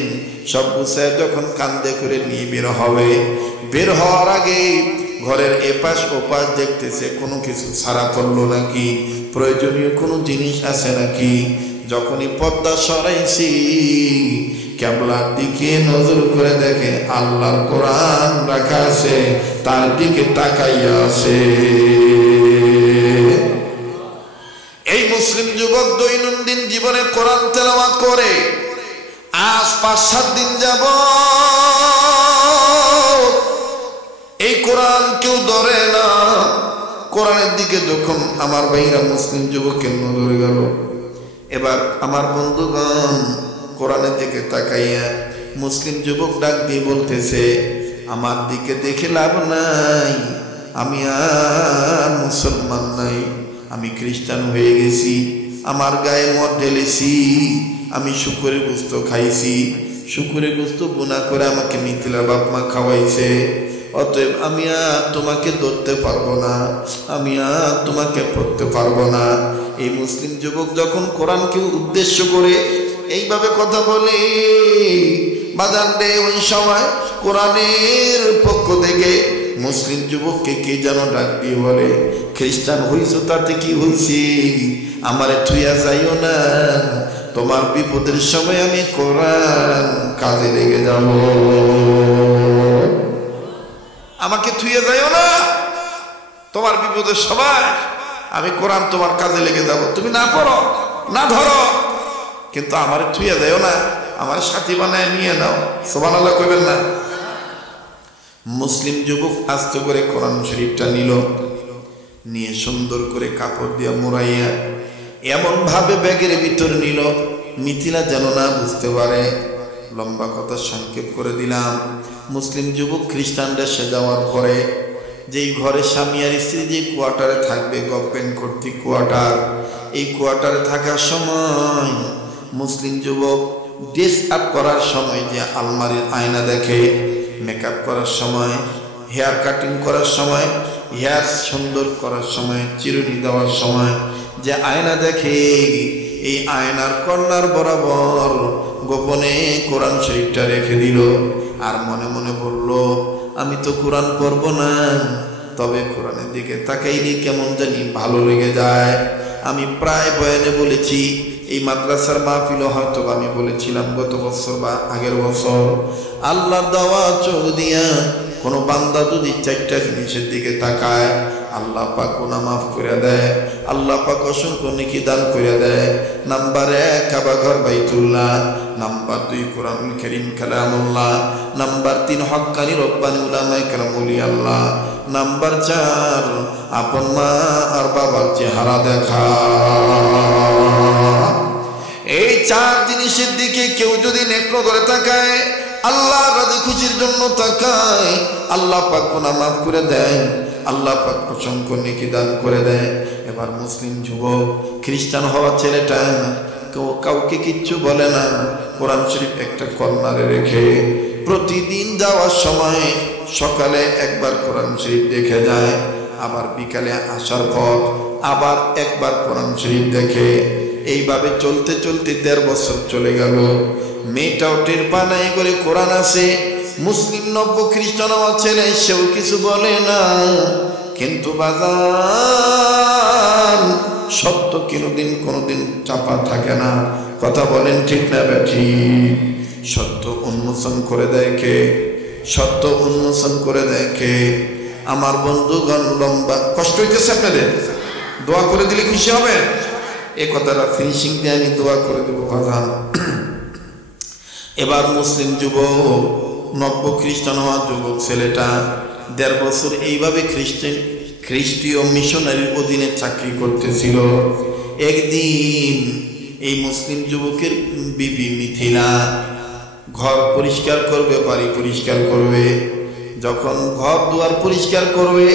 সব গুছায় যখন কান্দে করে নিয়ে বের হবে, বের হওয়ার আগে ঘরের এপাশ ওপাশ দেখতেছে কোনো কিছু ছাড়া পড়লো নাকি, প্রয়োজনীয় কোনো জিনিস আছে নাকি। যখনই পর্দা সরাইছি, ক্যাবলার দিকে নজর করে দেখে আল্লাহর কোরআন রাখা আছে, তার দিকে তাকাইয়া আছে। এই মুসলিম যুবক দৈনন্দিন জীবনে কোরআন তেলাওয়াত করে, আজ 5-7 দিন যাব এই কোরআন কেউ ধরে না। কোরআনের দিকে যখন আমার ভাইরা মুসলিম যুবকের নজরে গেল, এবার আমার বন্ধুগণ কোরআনের দিকে তাকাইয়া মুসলিম যুবক ডাক দিয়ে বলতেছে, আমার দিকে দেখে লাভ নাই, আমি আর মুসলমান নাই, আমি খ্রিস্টান হয়ে গেছি, আমার গায়ে মদ ঢেলেছি, আমি শুকুরের গোস্ত খাইছি, শুকুরের গোস্ত গুনাহ করে আমাকে মিথিলার বাপ মা খাওয়াইছে, অতএব আমি আর তোমাকে ধরতে পারবো না, আমি আর তোমাকে পড়তে পারবো না। এই মুসলিম যুবক যখন কোরআনকে উদ্দেশ্য করে এইভাবে কথা বলে, বাজান রে, ওই সময় কোরআনের পক্ষ থেকে মুসলিম যুবককে কে যেন ডাক দিয়ে বলে, খ্রিস্টান হইছো তাতে কি হইছে, আমারে থুইয়া যাইও না, তোমার বিপদের সময় আমি কোরআন কাজে লেগে যাব, আমাকে থুইয়া যাইও না, তোমার বিপদের সময় আমি কোরআন তোমার কাজে লেগে যাব, তুমি না পড়ো না ধরো, কিন্তু আমারে থুইয়া যাইও না, আমার সাথী বানায় নিয়ে নাও। সুবহানাল্লাহ কইবেন না? মুসলিম যুবক আস্তে করে কোরআন শরীফটা নিল, নিয়ে সুন্দর করে কাপড় দিয়ে মোড়াইয়া এমন ভাবে ব্যাগের ভিতর নিল মিথিলা যেন না বুঝতে পারে। লম্বা কথা সংক্ষেপ করে দিলাম, মুসলিম যুবক খ্রিস্টান দেশে যাওয়ার পরে যেই ঘরে স্বামী আর স্ত্রী যে কোয়ার্টারে থাকবে, গভর্নমেন্ট কর্তৃক কোয়ার্টার, এই কোয়ার্টারে থাকার সময় মুসলিম যুবক ড্রেস আপ করার সময় যে আলমারির আয়না দেখে, মেকআপ করার সময়, হেয়ার কাটিং করার সময়, হেয়ার সুন্দর করার সময়, চিরুনি দেওয়ার সময় যে আয়না দেখে, এই আয়নার কর্নার বরাবর গোপনে কোরআন শরীফটা রেখে দিল। আর মনে মনে বলল, আমি তো কোরআন পড়ব না, তবে কোরআনের দিকে তাকাইলে কেমন জানি ভালো লেগে যায়। আমি প্রায় বয়ানে বলেছি, এই মাদ্রাসার মাহফিলও হয়তো আমি বলেছিলাম গত বছর বা আগের বছর, আল্লাহর দেওয়া চোখ দিয়া কোনো বান্দা যদি চারটা জিনিসের দিকে তাকায়, আল্লাহ পাক গুনাহ মাফ করে দেয়, আল্লাহ পাক অসংখ্য নেকি দান করে দেয়। নাম্বার 1 কাবা ঘর বাইতুল্লাহ, নাম্বার 2 কোরআনুল কারীম কালামুল্লাহ, নাম্বার 3 হক্কানি রব্বানি উলামায়ে কেরাম ওলি আল্লাহ, নাম্বার 4 আপন মা আর বাবার চেহারা দেখা। এই 4 জিনিসের দিকে কেউ যদি নেত্র করে তাকায়, আল্লাহ রাজি খুশির জন্য তাকায়, আল্লাহ পাক গুনাহ মাফ করে দেয়, আল্লাহ পাক অসংখ্য নেকি দান করে দেয়। এবার মুসলিম যুবক খ্রিস্টান হওয়া ছেলেটা কাউকে কিচ্ছু বলে না, কোরআন শরীফ একটা কর্নারে রেখে প্রতিদিন যাওয়ার সময় সকালে একবার কোরআন শরীফ দেখে যায়, আবার বিকালে আসার পর আবার একবার কোরআন শরীফ দেখে। এইভাবে চলতে চলতে 1.5 বছর চলে গেল। মেয়েটাও টের পায় করে কোরআন আছে, মুসলিম নব্য খ্রিস্টান হওয়া ছেলে, সেও কিছু বলে না। কিন্তু বাজার সত্য কোনোদিন চাপা থাকে না, কথা বলেন ঠিক না বেঠি? সত্য উন্মোচন করে দেখে, সত্য উন্মোচন করে দেখে। আমার বন্ধুগণ, লম্বা কষ্ট হইতেছে আপনাদের, দোয়া করে দিলে খুশি হবে। এ কথাটা ফিনিশিং দিয়ে আমি দোয়া করে দেবো বাজান। এবার মুসলিম যুবক, নব্য খ্রিস্টান হওয়া যুবক ছেলেটা 1.5 বছর এইভাবে খ্রিস্টীয় মিশনারির অধীনে চাকরি করতেছিল। একদিন এই মুসলিম যুবকের বিবি মিথিলা ঘর পরিষ্কার করবে, বাড়ি পরিষ্কার করবে। যখন ঘর দুয়ার পরিষ্কার করবে,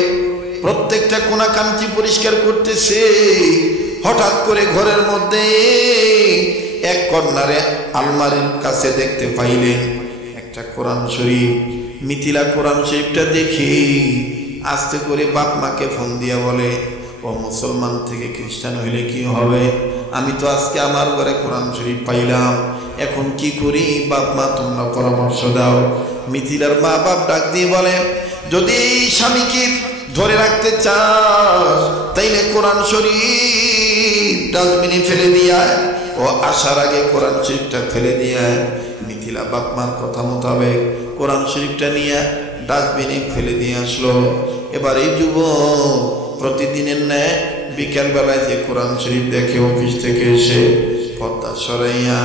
প্রত্যেকটা কোনা কাঞ্চি পরিষ্কার করতেছে, হঠাৎ করে ঘরের মধ্যে এক কর্নারে আলমারির কাছে দেখতে পাইলেন একটা কোরআন শরীফ। মিথিলা কোরআন শরীফটা দেখি আস্তে করে বাপ মাকে ফোন দিয়া বলে, ও মুসলমান থেকে খ্রিস্টান হইলে কি হবে, আমি তো আজকে আমার ঘরে কোরআন শরীফ পাইলাম, এখন কি করি বাপ মা, তোমরা পরামর্শ দাও। মিথিলার মা বাপ ডাক দিয়ে বলে, যদি স্বামীকে ধরে রাখতে চাস তাইলে কোরআন শরীফ ডাস্টবিনে ফেলে দিয়া, ও আসার আগে কোরআন শরীফটা ফেলে দিয়া। মিথিলা বাপ মার কথা মোতাবেক কোরআন শরীফটা নিয়ে ডাস্টবিনে ফেলে দিয়ে আসলো। এবার এই যুবক প্রতিদিনের ন্যায় বিকেল বেলায় যে কোরআন শরীফ দেখে, অফিস থেকে এসে পর্দা সরাইয়া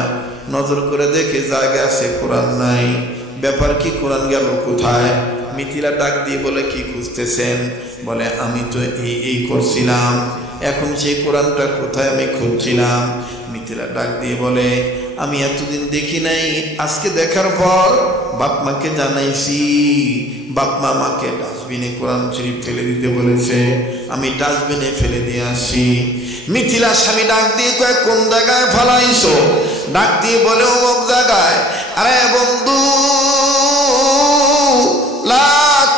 নজর করে দেখে জায়গা আছে, কোরআন নাই। ব্যাপার কি, কোরআন গেল কোথায়? মিথিলা ডাক দিয়ে বলে, কি খুঁজতেছেন? বলে, আমি তো এই করছিলাম, এখন সেই কোরআনটা কোথায় আমি খুঁজছিলাম। মিথিলা ডাক দিয়ে বলে, আমি এতদিন দেখি নাই, আজকে দেখার পর বাপ মাকে জানাইছি, বাপ মা আমাকে ডাস্টবিনে কোরআন শরীফ ফেলে দিতে বলেছে, আমি ডাস্টবিনে ফেলে দিয়ে আসি। মিথিলা স্বামী ডাক দিয়ে কয়, কোন জায়গায় ফেলাইছো? ডাক দিয়ে বলে, অমুক জায়গায়। আরে বন্ধু, লা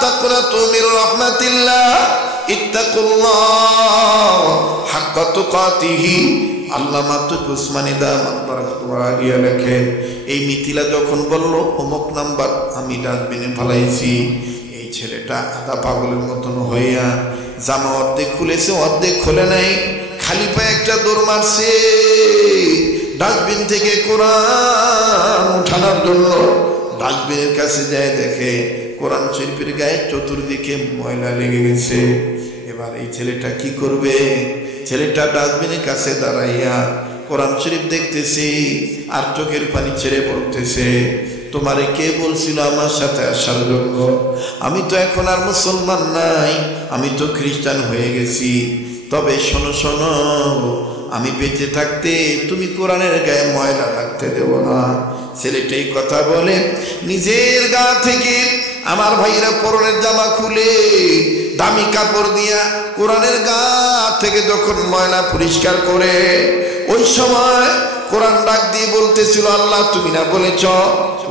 তাকনাতু মির রাহমাতিল্লাহ, ইত্তাকুল্লাহ, হাক্কা তুকাতিহি। আল্লামা তুকি উসমানী দামাত বারাকাতুহু আলিয়া লেখেন, এই মিথিলা যখন বলল অমুক নাম্বার আমি ডাস্টবিনে ফেলাইছি, এই ছেলেটা আধা পাগলের মতন হইয়া জামা অর্ধেক খুলেছে অর্ধেক খোলে নাই, খালি পায়ে একটা দৌড় মারছে ডাস্টবিন থেকে কোরআন উঠানোর জন্য। ডাস্টবিনের কাছে যায় দেখে কোরআন শরীফের গায়ে চতুর্দিকে ময়লা লেগে গেছে। এবার এই ছেলেটা কি করবে? ছেলেটা ডাস্টবিনের কাছে দাঁড়াইয়া কোরআন শরীফ দেখতেছি আর চোখের পানি ছেড়ে পড়তেছে, তোমারে কে বলছিল আমার সাথে আসার জন্য? আমি তো এখন আর মুসলমান নাই, আমি তো খ্রিস্টান হয়ে গেছি। তবে শোনো শোনো, আমি বেঁচে থাকতে তুমি কোরআনের গায়ে ময়লা রাখতে দেব না। ছেলেটাই কথা বলে নিজের গা থেকে আমার ভাইরা পরনের জামা খুলে দামি কাপড় দিয়া কোরআনের গা থেকে যখন ময়লা পরিষ্কার করে, ওই সময় কোরআন ডাক দিয়ে বলতেছিল, আল্লাহ তুমি না বলেছ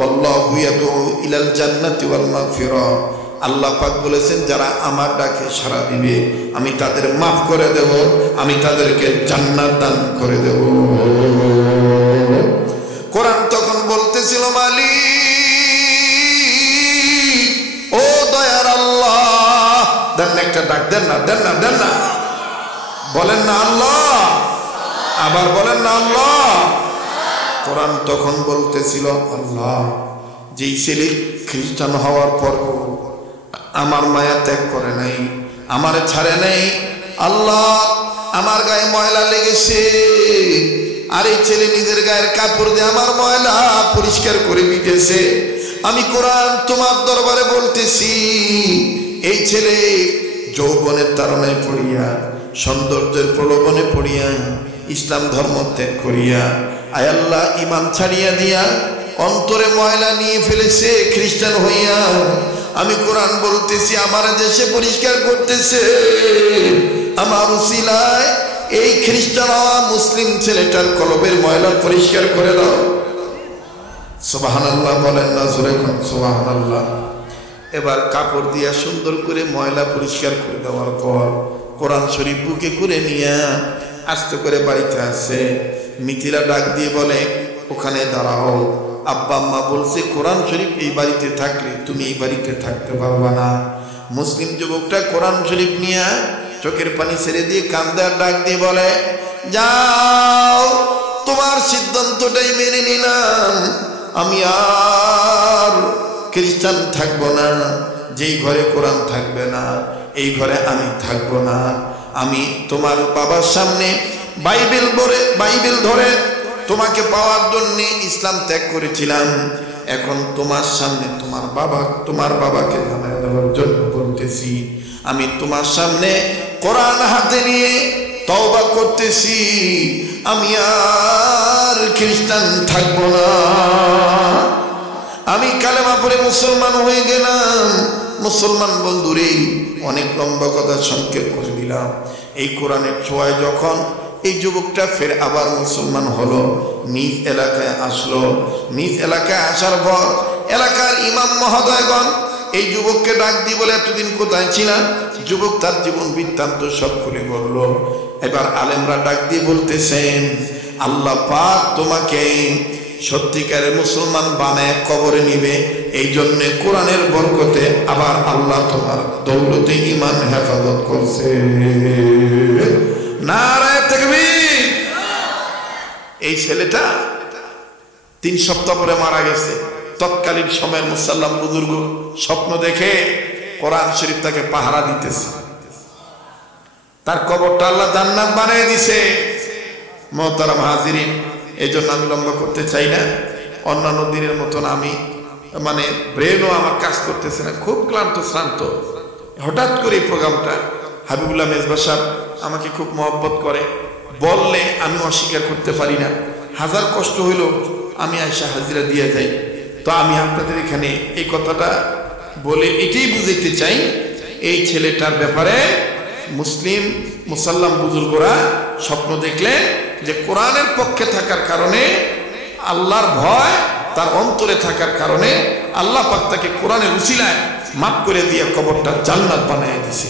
আল্লাহু ইয়াদউ ইলাল জান্নাতি ওয়াল মাগফিরা, আল্লাহ পাক বলেছেন যারা আমার ডাকে সাড়া দিবে আমি তাদের মাফ করে দেব, আমি তাদেরকে জান্নাত দান করে দেব। কোরআন তখন বলতেছিল, মালিক ও দয়ার আল্লাহ, দেন একটা ডাক, দেন না দেন না দেন না, বলেন না আল্লাহ, আবার বলেন না আল্লাহ। কোরআন তখন বলতেছিল, আল্লাহ যেই ছেলে খ্রিস্টান হওয়ার পর আমার মায়া ত্যাগ করে নাই, আমারে ছাড়ে নাই, আল্লাহ আমার গায়ে ময়লা লেগেছে, আর এই ছেলে নিজের গায়ের কাপড় দিয়ে আমার ময়লা পরিষ্কার করে দিতেছে। আমি কোরআন তোমার দরবারে বলতেছি, এই ছেলে যৌবনের তাড়নায় পড়িয়া সৌন্দর্যের প্রলোভনে পড়িয়া ইসলাম ধর্ম ত্যাগ করিয়া আয় আল্লাহ ইমান ছাড়িয়া দিয়া অন্তরে ময়লা নিয়ে ফেলেছে খ্রিস্টান হইয়া। আমি কোরআন বলতেছি আমার দেশে পরিষ্কার করতেছে, আমার উসিলায় এই খ্রিস্টান হওয়া মুসলিম ছেলেটার কলবের ময়লা পরিষ্কার করে দাও। সুবহানাল্লাহ বলেন না জোরে সুবহানাল্লাহ। এবার কাপড় দিয়া সুন্দর করে ময়লা পরিষ্কার করে দেওয়ার পর কোরআন শরীফ বুকে করে নিয়ে আস্তে করে বাড়িতে আসে। মিথিলা ডাক দিয়ে বলে, ওখানে দাঁড়াও, আব্বা আম্মা বলছে কোরআন শরীফ এই বাড়িতে থাকলে তুমি এই বাড়িতে থাকতে পারবা না। মুসলিম যুবকটা কোরআন শরীফ নিয়ে চোখের পানি ছেড়ে দিয়ে কান্দে আর ডাক দিয়ে বলে, যাও তোমার সিদ্ধান্তটাই মেনে নিলাম, আমি আর খ্রিস্টান থাকবো না, যেই ঘরে কোরআন থাকবে না এই ঘরে আমি থাকবো না। আমি তোমার বাবার সামনে বাইবেল ধরে তোমাকে পাওয়ার জন্য ইসলাম ত্যাগ করেছিলাম, এখন তোমার সামনে তোমার বাবাকে জানায় দেওয়ার জন্য বলতেছি, আমি তোমার সামনে কোরআন হাতে নিয়ে তওবা করতেছি, আমি আর খ্রিস্টান থাকবো না। আমি কালেমা পড়ে মুসলমান হয়ে গেলাম। মুসলমান বন্ধুরে, অনেক লম্বা কথা সংক্ষেপ করে দিলাম। এই কোরআনের ছোঁয়ায় যখন এই যুবকটা ফের আবার মুসলমান হলো, নিজ এলাকায় আসলো। নিজ এলাকায় আসার পর এলাকার ইমাম মহোদয়গণ এই যুবককে ডাক দিয়ে বলে, এতদিন কোথায় ছিলেন? যুবক তার জীবন বৃত্তান্ত সব খুলে বলল। এবার আলেমরা ডাক দিয়ে বলতেছেন, আল্লাহ পাক তোমাকে সত্যিকারের মুসলমান বানায় কবরে নিবে, এই জন্য কোরআনের বরকতে আবার আল্লাহ তোমার দৌলতে ঈমান হেফাজত করছে। নারায়ে তাকবীর। এই ছেলেটা 3 সপ্তাহ পরে মারা গেছে। তৎকালীন সময়ের মুসাল্লাম বুজুর্গ স্বপ্ন দেখে কোরআন শরীফ তাকে পাহারা দিতেছে, তার কবরটা আল্লাহ জান্নাত বানিয়ে দিছে। মুহতারাম হাজিরিন, এই জন্য আমি লম্বা করতে চাই না। অন্যান্য দিনের মতন আমি ব্রেনও আমার কাজ করতেছে না, খুব ক্লান্ত শ্রান্ত। হঠাৎ করে এই প্রোগ্রামটা হাবিবুল্লাহ মেজবা সাহেব আমাকে খুব মহব্বত করে, বললে আমি অস্বীকার করতে পারি না। হাজার কষ্ট হইলেও আমি আয়সা হাজিরা দিয়ে যাই। তো আমি আপনাদের এখানে এই কথাটা বলে এটাই বুঝাইতে চাই, এই ছেলেটার ব্যাপারে মুসাল্লাম বুজুর্গরা স্বপ্ন দেখলে যে কোরআনের পক্ষে থাকার কারণে, আল্লাহর ভয় তার অন্তরে থাকার কারণে আল্লাহ পাক তাকে কোরআনের উসিলায় মাফ করে দিয়ে কবরটা জান্নাত বানিয়ে দিয়েছে।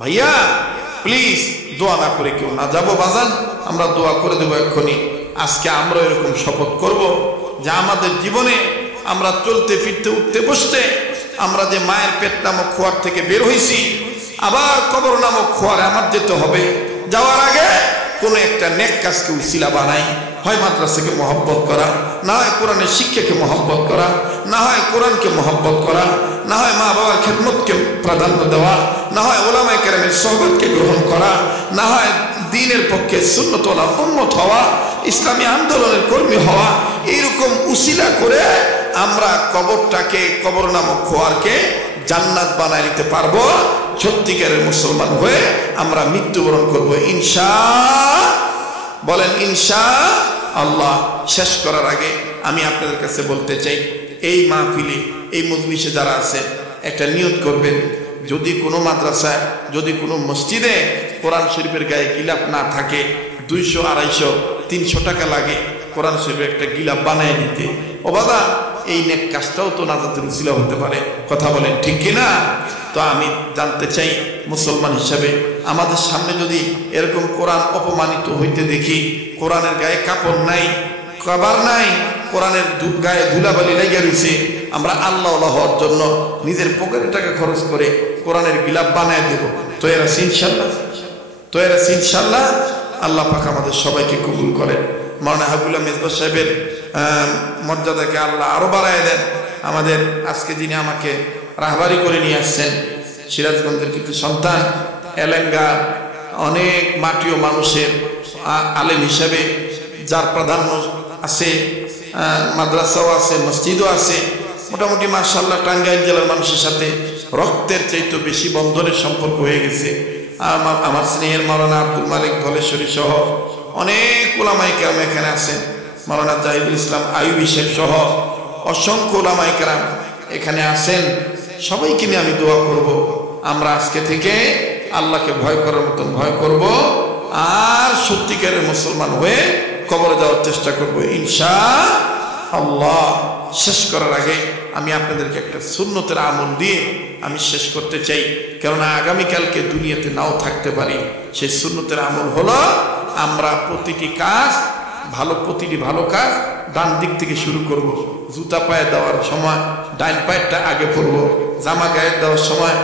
ভাইয়া, প্লিজ দোয়া না করে কেউ না যাবো বাজান, আমরা দোয়া করে দেবো এক্ষুনি। আজকে আমরা এরকম শপথ করব যে আমাদের জীবনে আমরা চলতে ফিরতে উঠতে বসতে আমরা যে মায়ের পেট নামক খোয়ার থেকে বের হয়েছি, আবার কবর নামক খোয়ারে আমার যেতে হবে। যাওয়ার আগে কোনো একটা নেক কাজকে উসিলা বানাই, হয় মাদ্রাসাকে মহব্বত করা, না হয় কোরআনের শিক্ষাকে মহব্বত করা, না হয় কোরআনকে মহব্বত করা, না হয় মা বাবার খেদমতকে প্রাধান্য দেওয়া, না হয় ওলামায়ে কেরামের সোহবতকে গ্রহণ করা, না হয় দ্বীনের পক্ষে সুন্নত ওয়ালা উম্মত হওয়া, ইসলামী আন্দোলনের কর্মী হওয়া। এইরকম উসিলা করে আমরা কবরটাকে, কবর নামক খোয়ারকে জান্নাত বানায় নিতে পারবো। সত্যিকারের মুসলমান হয়ে আমরা মৃত্যুবরণ করবো ইনশাআল্লাহ। বলেন ইনশাআল্লাহ। শেষ করার আগে আমি আপনাদের কাছে বলতে চাই, এই মাহফিলে, এই মজলিসে যারা আছে একটা নিয়ত করবেন, যদি কোনো মাদ্রাসায়, যদি কোনো মসজিদে কোরআন শরীফের গায়ে গিলাফ না থাকে, 200, 250, 300 টাকা লাগে কোরআন শরীফের একটা গিলাফ বানায় নিতে। ও বাবা, এই নেক কাজটাও তো নাজাতের উসিলা হতে পারে। কথা বলেন ঠিক কিনা? তো আমি জানতে চাই, মুসলমান হিসাবে আমাদের সামনে যদি এরকম কোরআন অপমানিত হইতে দেখি, কোরআনের গায়ে কাপড় নাই, কভার নাই, কোরআনের গায়ে ধুলাবালি লেগে রয়েছে, আমরা আল্লাহ হওয়ার জন্য নিজের পকেটে টাকা খরচ করে কোরআনের গিলাফ বানায় দেব, তো এরা ইনশাল্লাহ, তো এরা ইনশাল্লাহ। আল্লাহ পাক আমাদের সবাইকে কবুল করেন। মাওলানা হাবিবুল্লাহ মেজবাহ সাহেবের মর্যাদাকে আল্লাহ আরো বাড়ায় দেন। আমাদের আজকে যিনি আমাকে রাহবারি করে নিয়ে আসছেন, সিরাজগঞ্জের কিছু সন্তান, এলেঙ্গা অনেক মাটি ও মানুষের আলেম হিসেবে যার প্রাধান্য আছে, মাদ্রাসাও আছে, মসজিদও আছে, মোটামুটি মাশাআল্লাহ টাঙ্গাইল জেলার মানুষের সাথে রক্তের চাইতে বেশি বন্ধনের সম্পর্ক হয়ে গেছে। আমার স্নেহের মাওলানা আব্দুল মালিক ধলেশ্বরী সহ অনেক উলামায়ে কেরাম এখানে আছেন, মাওলানা জাহিদুল ইসলাম আইয়ুবী সাহেব সহ অসংখ্য উলামায়ে কেরাম এখানে আছেন। সবাইকে নিয়ে আমি দোয়া করব, আমরা আজকে থেকে আল্লাহকে ভয় করার মতন ভয় করব, আর সত্যিকারের মুসলমান হয়ে কবরে যাওয়ার চেষ্টা করব ইনশাআল্লাহ। শেষ করার আগে আমি আপনাদেরকে একটা সুন্নতের আমল দিয়ে আমি শেষ করতে চাই, কেননা আগামীকালকে দুনিয়াতে নাও থাকতে পারি। সেই সুন্নতের আমল হলো, আমরা প্রতিটি ভালো কাজ ডান দিক থেকে শুরু করব। জুতা পায়ে দেওয়ার সময় ডাইন পায়েরটা আগে পরবো, জামা গায়ে দেওয়ার সময়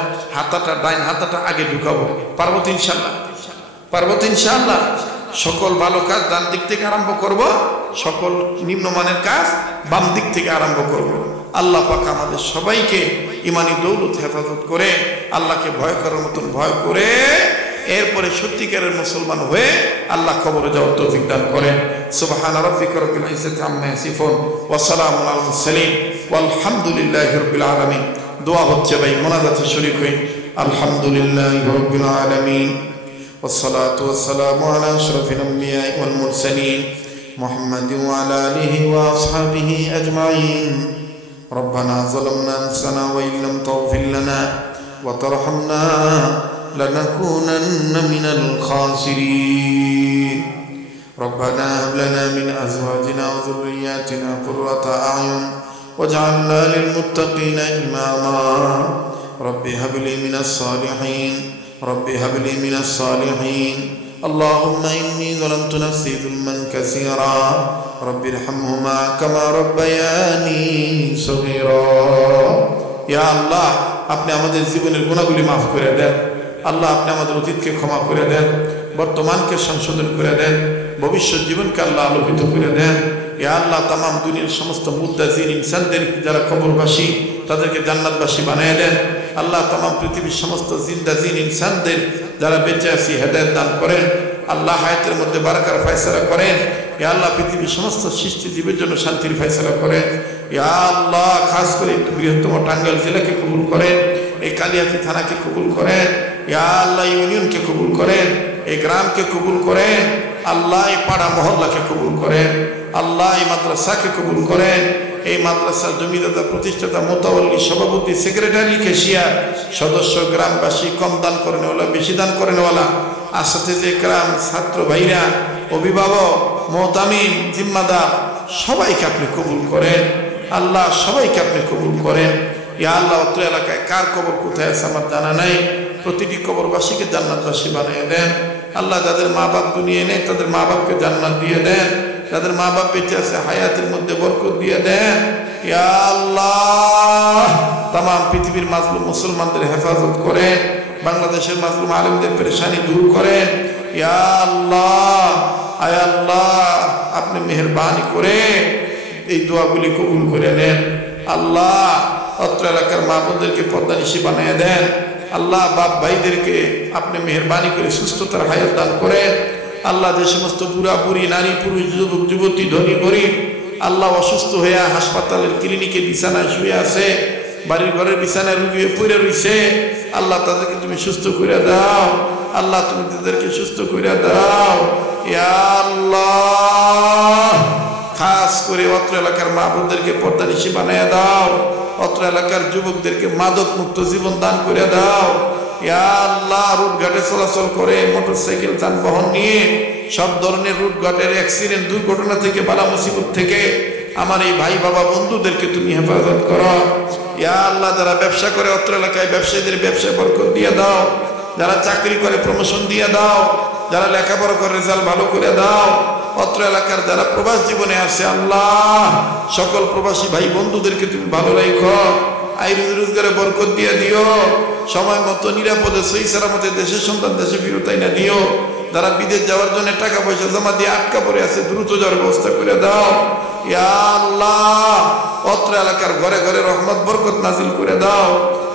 ডাইন হাতাটা আগে ঢুকাবো। পারবো তো ইনশাল্লাহ? পারবো তো ইনশাল্লাহ? সকল ভালো কাজ ডান দিক থেকে আরম্ভ করব, সকল নিম্নমানের কাজ বাম দিক থেকে আরম্ভ করব। আল্লাহ পাক আমাদের সবাইকে ইমানি দৌলত হেফাজত করে, আল্লাহকে ভয় করার মতন ভয় করে, এরপরে সত্যিকারের মুসলমান হয়ে আল্লাহ কবরে যাওয়ার তৌফিক দান করেন। সুবহান রাব্বিকা রাব্বিল ইজ্জাতি আম্মা ইয়াসিফুন ওয়া সালামুন আলাল মুরসালিন ওয়ালহামদুলিল্লাহি রাব্বিল আলামিন। দোয়া হচ্ছে ভাই, মোনাজাতে শরীক হই। আলহামদুলিল্লাহি রাব্বিল আলামিন والصلاة والسلام على أشرف الأنبياء والمرسلين محمد وعلى آله وأصحابه أجمعين. ربنا ظلمنا أنفسنا وإن لم تغفر لنا وترحمنا لنكونن من الخاسرين. ربنا هب لنا من أزواجنا وذرياتنا قرة أعين واجعلنا للمتقين إماما. رب هب لي من الصالحين، رب هب لي من الصالحين. اللهم إني ظلمت نفسي ظلما كثيرا، رب ارحمهما كما ربياني صغيرا. يا الله, আপনি আমাদের জীবনের গুনাহগুলি মাফ করে দেন। আল্লাহ, আপনি আমাদের অতীতকে ক্ষমা করে দেন, বর্তমানকে সংশোধন করে দেন, ভবিষ্যৎ জীবনকে আল্লাহ আলোকিত করে দেন। ইয়া আল্লাহ, তামাম দুনিয়ার সমস্ত মুদ্দাজিন ইনসানদের যারা কবরবাসী, তাদেরকে জান্নাতবাসী বানিয়ে দেন। আল্লাহ, তামাম পৃথিবীর সমস্ত জিন্দা জিন ইনসানদের যারা বেঁচে আছি হেদায়েত দান করেন। আল্লাহ, হায়াতের মধ্যে বারাকার ফয়সালা করেন। ইয়া আল্লাহ, পৃথিবীর সমস্ত সৃষ্টিজীবের জন্য শান্তির ফয়সালা করেন। ইয়া আল্লাহ, খাস করে বৃহত্তম টাঙ্গাইল জেলাকে কবুল করেন, এই কালিয়াতি থানাকে কবুল করেন। ইয়া আল্লাহ, ইউনিয়নকে কবুল করেন, এই গ্রামকে কবুল করেন। আল্লাহ, এই পাড়া মহল্লাকে কবুল করেন। আল্লাহ, এই মাদ্রাসাকে কবুল করেন। এই মাদ্রাসার জমিদাতা, প্রতিষ্ঠাতা, মোতাওয়াল্লি, সভাপতি, সেক্রেটারি, কেশিয়ার, সদস্য, গ্রামবাসী, কম দান করেনওয়ালা, বেশি দান করেনওয়ালা, আসাতে গ্রাম, ছাত্র ভাইরা, অভিভাবক, মোহতামিম, জিম্মাদার, সবাইকে আপনি কবুল করেন। আল্লাহ, সবাইকে আপনি কবুল করেন। ইয়া আল্লাহ, অত্র এলাকায় কার কবর কোথায় আছে আমার জানা নাই, প্রতিটি কবরবাসীকে জান্নাতবাসী বানিয়ে দেন। আল্লাহ যাদের মা বাপ দুনিয়ায় নেই তাদের মা বাপকে জান্নাত দিয়ে দেন। যাদের মা বাপ বেঁচে আছে হায়াতের মধ্যে বরকত দিয়ে দেন। ইয়া আল্লাহ তামাম পৃথিবীর মাজলুম মুসলমানদের হেফাজত করেন। বাংলাদেশের মাজলুম আলেমদের পেরেশানি দূর করেন। ইয়া আল্লাহ, আয় আল্লাহ আপনি মেহেরবানি করে এই দোয়াগুলি কবুল করে নেন। আল্লাহ অত্র এলাকার মা বোনদেরকে পর্দানিশী বানিয়ে দেন। আল্লাহ বাপ ভাইদেরকে আপনি মেহেরবানি করে সুস্থতার হায়াত দান করেন। আল্লাহ যে সমস্ত বুড়া বুড়ি নারী পুরুষ যুবক যুবতী ধনী গরিব আল্লাহ অসুস্থ হয়ে হাসপাতালের ক্লিনিকে বিছানায় শুয়ে আছে, বাড়ির ঘরের বিছানায় রুগী হয়ে পড়ে রয়েছে, আল্লাহ তাদেরকে তুমি সুস্থ করে দাও। আল্লাহ তুমি তাদেরকে সুস্থ করে দাও। ইয়া আল্লাহ খাস করে অত্র এলাকার মা বোনদেরকে পর্দানিশী বানিয়ে দাও। অত্র এলাকার যুবকদেরকে মাদক মুক্ত জীবন দান করে দাও। ইয়া আল্লাহ রুটঘাটে চলাচল করে মোটরসাইকেল যানবাহন নিয়ে সব ধরনের রুটঘাটের অ্যাক্সিডেন্ট দুর্ঘটনা থেকে বালা মুসিবত থেকে আমার এই ভাই বাবা বন্ধুদেরকে তুমি হেফাজত করো। ইয়া আল্লাহ যারা ব্যবসা করে অত্র এলাকায় ব্যবসায়ীদের ব্যবসায় বরকত দিয়ে দাও। যারা চাকরি করে প্রমোশন দিয়ে দাও। যারা লেখাপড়া করে রেজাল্ট ভালো করে দাও। অত্র এলাকার যারা প্রবাস জীবনে আছে আল্লাহ সকল প্রবাসী ভাই বন্ধুদেরকে তুমি ভালো রাখো। আয় রোজগারে বরকত দিয়ে দিও। সময় মতো নিরাপদে সহি সালামতে দেশের সন্তান দেশে ফিরত আইনা দিও। যারা বিদেশ যাওয়ার জন্য টাকা পয়সা জমা দিয়ে আটকা পড়ে আছে দ্রুত যাওয়ার ব্যবস্থা করে দাও। ইয়া আল্লাহ অত্র এলাকার ঘরে ঘরে রহমত বরকত নাজিল করে দাও।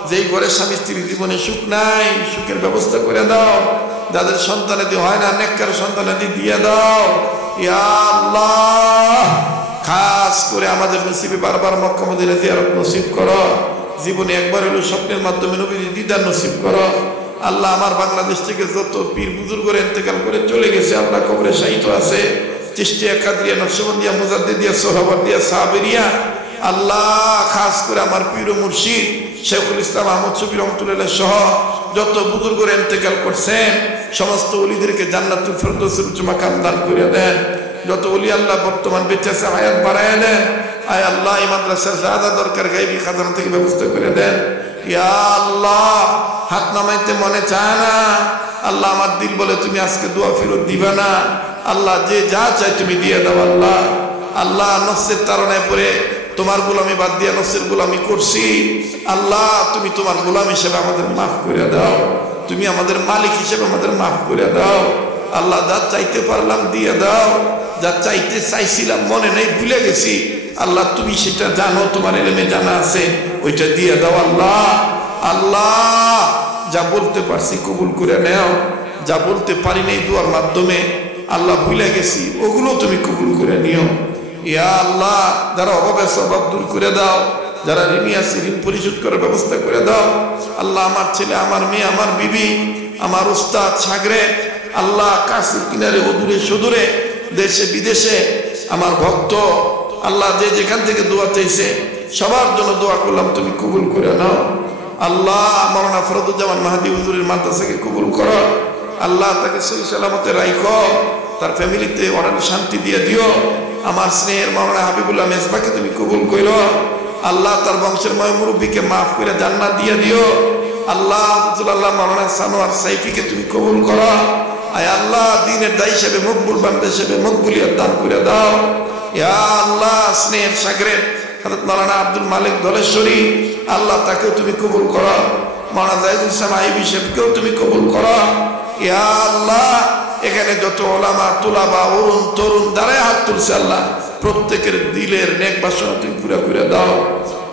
যেই ঘরে স্বামী স্ত্রীর জীবনে সুখ নাই সুখের ব্যবস্থা করে দাও। যাদের সন্তানাদি হয় না নেককার সন্তানাদি দিয়ে দাও। ইয়া আল্লাহ খাস করে আমাদের নসিবে বারবার মক্কা মদিনা জিয়ারত নসিব করো। জীবনে একবার হলো স্বপ্নের মাধ্যমে নবীর দিদার নসিব করো। আল্লাহ আমার বাংলাদেশ থেকে যত পীর বুজুর্গরা ইন্তেকাল করে চলে গেছে আল্লাহ কবরে শায়িত আছে, চিশতিয়া কাদরিয়া নকশবন্দিয়া মুজাদ্দিদিয়া সোহরাওয়ার্দিয়া সাহাবেরিয়া আল্লাহ খাস করে আমার পীর ও মুর্শিদ শেখুল ইসলাম আহমদ শফি রহমতুল্লাহ সহ যত বুজুর্গরা ইন্তেকাল করছেন সমস্ত ওলিদেরকে জান্নাতুল ফেরদৌসের উচ্চ মাকাম দান করে দেন। যত ওলি আল্লাহ বর্তমান বেঁচে আছে হায়াত বাড়ায় দেন। আয় আল্লাহ এই মাদ্রাসার যা যা দরকার গায়বী খাজানা থেকে ব্যবস্থা করে দেন। ইয়া আল্লাহ হাত নামাইতে মনে চায় না আল্লাহ আমার দিল বলে তুমি আজকে দোয়া ফেরত দিবা না। আল্লাহ যে যা চাই তুমি দিয়ে দাও। আল্লাহ আল্লাহ নফসের তাড়নায় পড়ে তোমার গোলামি বাদ দিয়া নফসের গোলামি করছি। আল্লাহ তুমি তোমার গোলাম হিসেবে আমাদের মাফ করে দাও। তুমি আমাদের মালিক হিসেবে আমাদের মাফ করে দাও। আল্লাহ যা চাইতে পারলাম দিয়ে দাও। যা চাইতে চাইছিলাম মনে নেই ভুলে গেছি আল্লাহ তুমি সেটা জানো, তোমার এলেমে জানা আছে, ওইটা দিয়ে দাও। আল্লাহ আল্লাহ যা বলতে পারছি কবুল করে নেও। যা বলতে পারি নাই দুয়ার মাধ্যমে আল্লাহ ভুলে গেছি ওগুলো তুমি কবুল করে নিও। ইয়া আল্লাহ যারা অভাবের স্বভাব দূর করে দাও। যারা ঋণী আছে ঋণ পরিশোধ করার ব্যবস্থা করে দাও। আল্লাহ আমার ছেলে আমার মেয়ে আমার বিবি আমার উস্তাদ সাগরে আল্লাহ কাছে কিনারে অদূরে সুদূরে দেশে বিদেশে আমার ভক্ত আল্লাহ যে যেখান থেকে দোয়া চাইছে সবার জন্য দোয়া করলাম তুমি কবুল করে নাও। আল্লাহ মাওলানা ফরদুজ্জামান মাহাদি হুজুরের মাদ্রাসাকে কবুল করো। আল্লাহ তাকে সহি সালামতে রাখো, তার ফ্যামিলিতে অনেক শান্তি দিয়ে দিও। আমার স্নেহের মাওলানা হাবিবুল্লাহ মেজবাকে তুমি কবুল করো। আল্লাহ তার বংশের ময় মুরব্বীকে মাফ করে জান্নাত দিয়ে দিও। আল্লাহ আল্লাহ মাওলানা সানোয়ার সাইফিকে তুমি কবুল করো। আয় আল্লাহ দ্বীনের দায়ী হিসেবে মকবুল বান্দা হিসেবে মকবুলিয়ত দান করে দাও। ইয়া আল্লাহ স্নেহের সাগরের হযরত মাওলানা আব্দুল মালিক ধলেশ্বরী আল্লাহ তাকেও তুমি কবুল করো। মাওলানা জাহিদুল ইসলাম আইবি সাহেবকেও তুমি কবুল করো। ইয়া আল্লাহ এখানে যত ওলামা তুলাবা অরুণ তরুণ দ্বারাই হাত তুলছে আল্লাহ প্রত্যেকের দিলের নেক বাসনা তুমি পুরা করে দাও।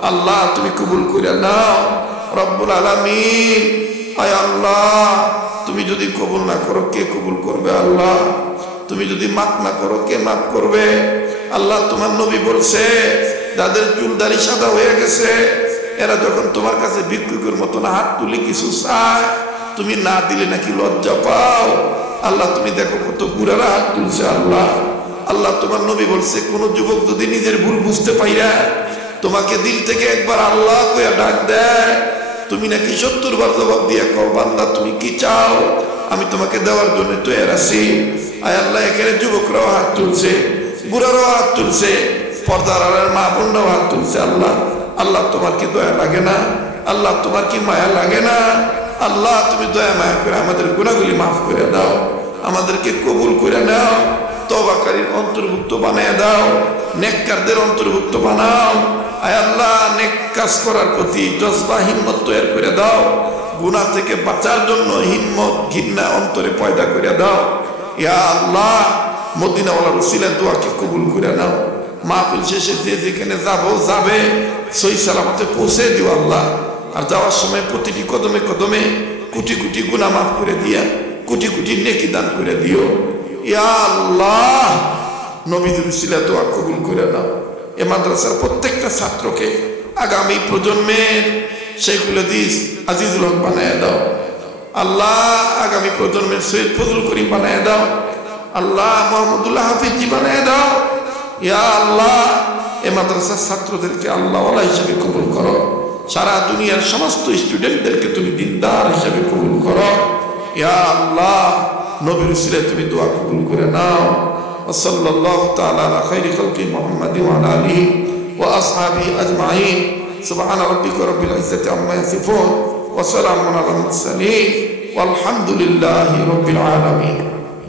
আল্লাহ তুমি কবুল করে নাও রব্বুল আলামিন। আয় আল্লাহ তুমি যদি কবুল না করো কে কবুল করবে? আল্লাহ তুমি যদি মাফ না করো কে মাফ করবে? আল্লাহ তোমার নবী বলছে যাদের চুল দাড়ি সাদা হয়ে গেছে এরা যখন তোমার কাছে ভিক্ষুকের মতন হাত তুলে কিছু চায় তুমি না দিলে নাকি লজ্জা পাও। আল্লাহ তুমি দেখো কত বুড়ারা হাত তুলছে। আল্লাহ আল্লাহ তোমার নবী বলছে কোন যুবক যদি নিজের ভুল বুঝতে পাইরা তোমাকে দিল থেকে একবার আল্লাহ কইয়া ডাক দেয় তুমি নাকি 70 বার জবাব দিয়ে কও বান্দা তুমি কি চাও আমি তোমাকে দেওয়ার জন্য তৈরি আছি। আয় আল্লাহ এখানে যুবকরাও হাত তুলছে, বুড়ারাও হাত তুলছে, পর্দার আড়ালের মা বোনরাও হাত তুলছে। আল্লাহ আল্লাহ তোমার কি দয়া লাগে না? আল্লাহ তোমার কি মায়া লাগে না? আল্লাহ তুমি দয়া মায়া করে আমাদের গুনাহগুলি মাফ করে দাও, আমাদেরকে কবুল করে নাও, তওবাকারীর অন্তর্ভুক্ত বানায় দাও, নেককারদের অন্তর্ভুক্ত বানাও। আয় আল্লাহ নেক কাজ করার প্রতি জজবা হিম্মত তৈরি করে দাও, গুনাহ থেকে বাঁচার জন্য হিম্মত ঘৃণা অন্তরে পয়দা করে দাও। ইয়া আল্লাহ মদিনাওয়ালার উসিলায় দোয়াকে কবুল করে নাও। মাহফিল শেষে যে যেখানে যাবে সহি সালামতে পৌঁছে দিও আল্লাহ। আর যাওয়ার সময় প্রতিটি কদমে কদমে কোটি কোটি গুনাহ মাফ করে দিয়া কোটি কোটি নেকি দান করে দিও। ইয়া আল্লাহ নবীদের উসিলায় দোয়া কবুল করে নাও। এ মাদ্রাসার প্রত্যেকটা ছাত্রকে আগামী প্রজন্মের শেখুল হাদিস আজিজুল হক বানায় দাও আল্লাহ, আগামী প্রজন্মের সৈয়দ ফজলুল করিম বানায় দাও আল্লাহ, মোহাম্মদুল্লাহ হাফিজি বানায় দাও। ইয়া আল্লাহ এ মাদ্রাসার ছাত্রদেরকে আল্লাহ ওয়ালা হিসেবে কবুল করো, সারা দুনিয়ার সমস্ত স্টুডেন্টদেরকে তুমি দিনদার হিসেবে কবুল করো। ইয়া আল্লাহ নবীর উসিলায় তুমি দোয়া কবুল করে নাও। وصلى الله تعالى على خير خلق محمد وعلى آله وأصحابه أجمعين. سبحان ربك رب العزة عما يصفون وسلام على المرسلين والحمد لله رب العالمين.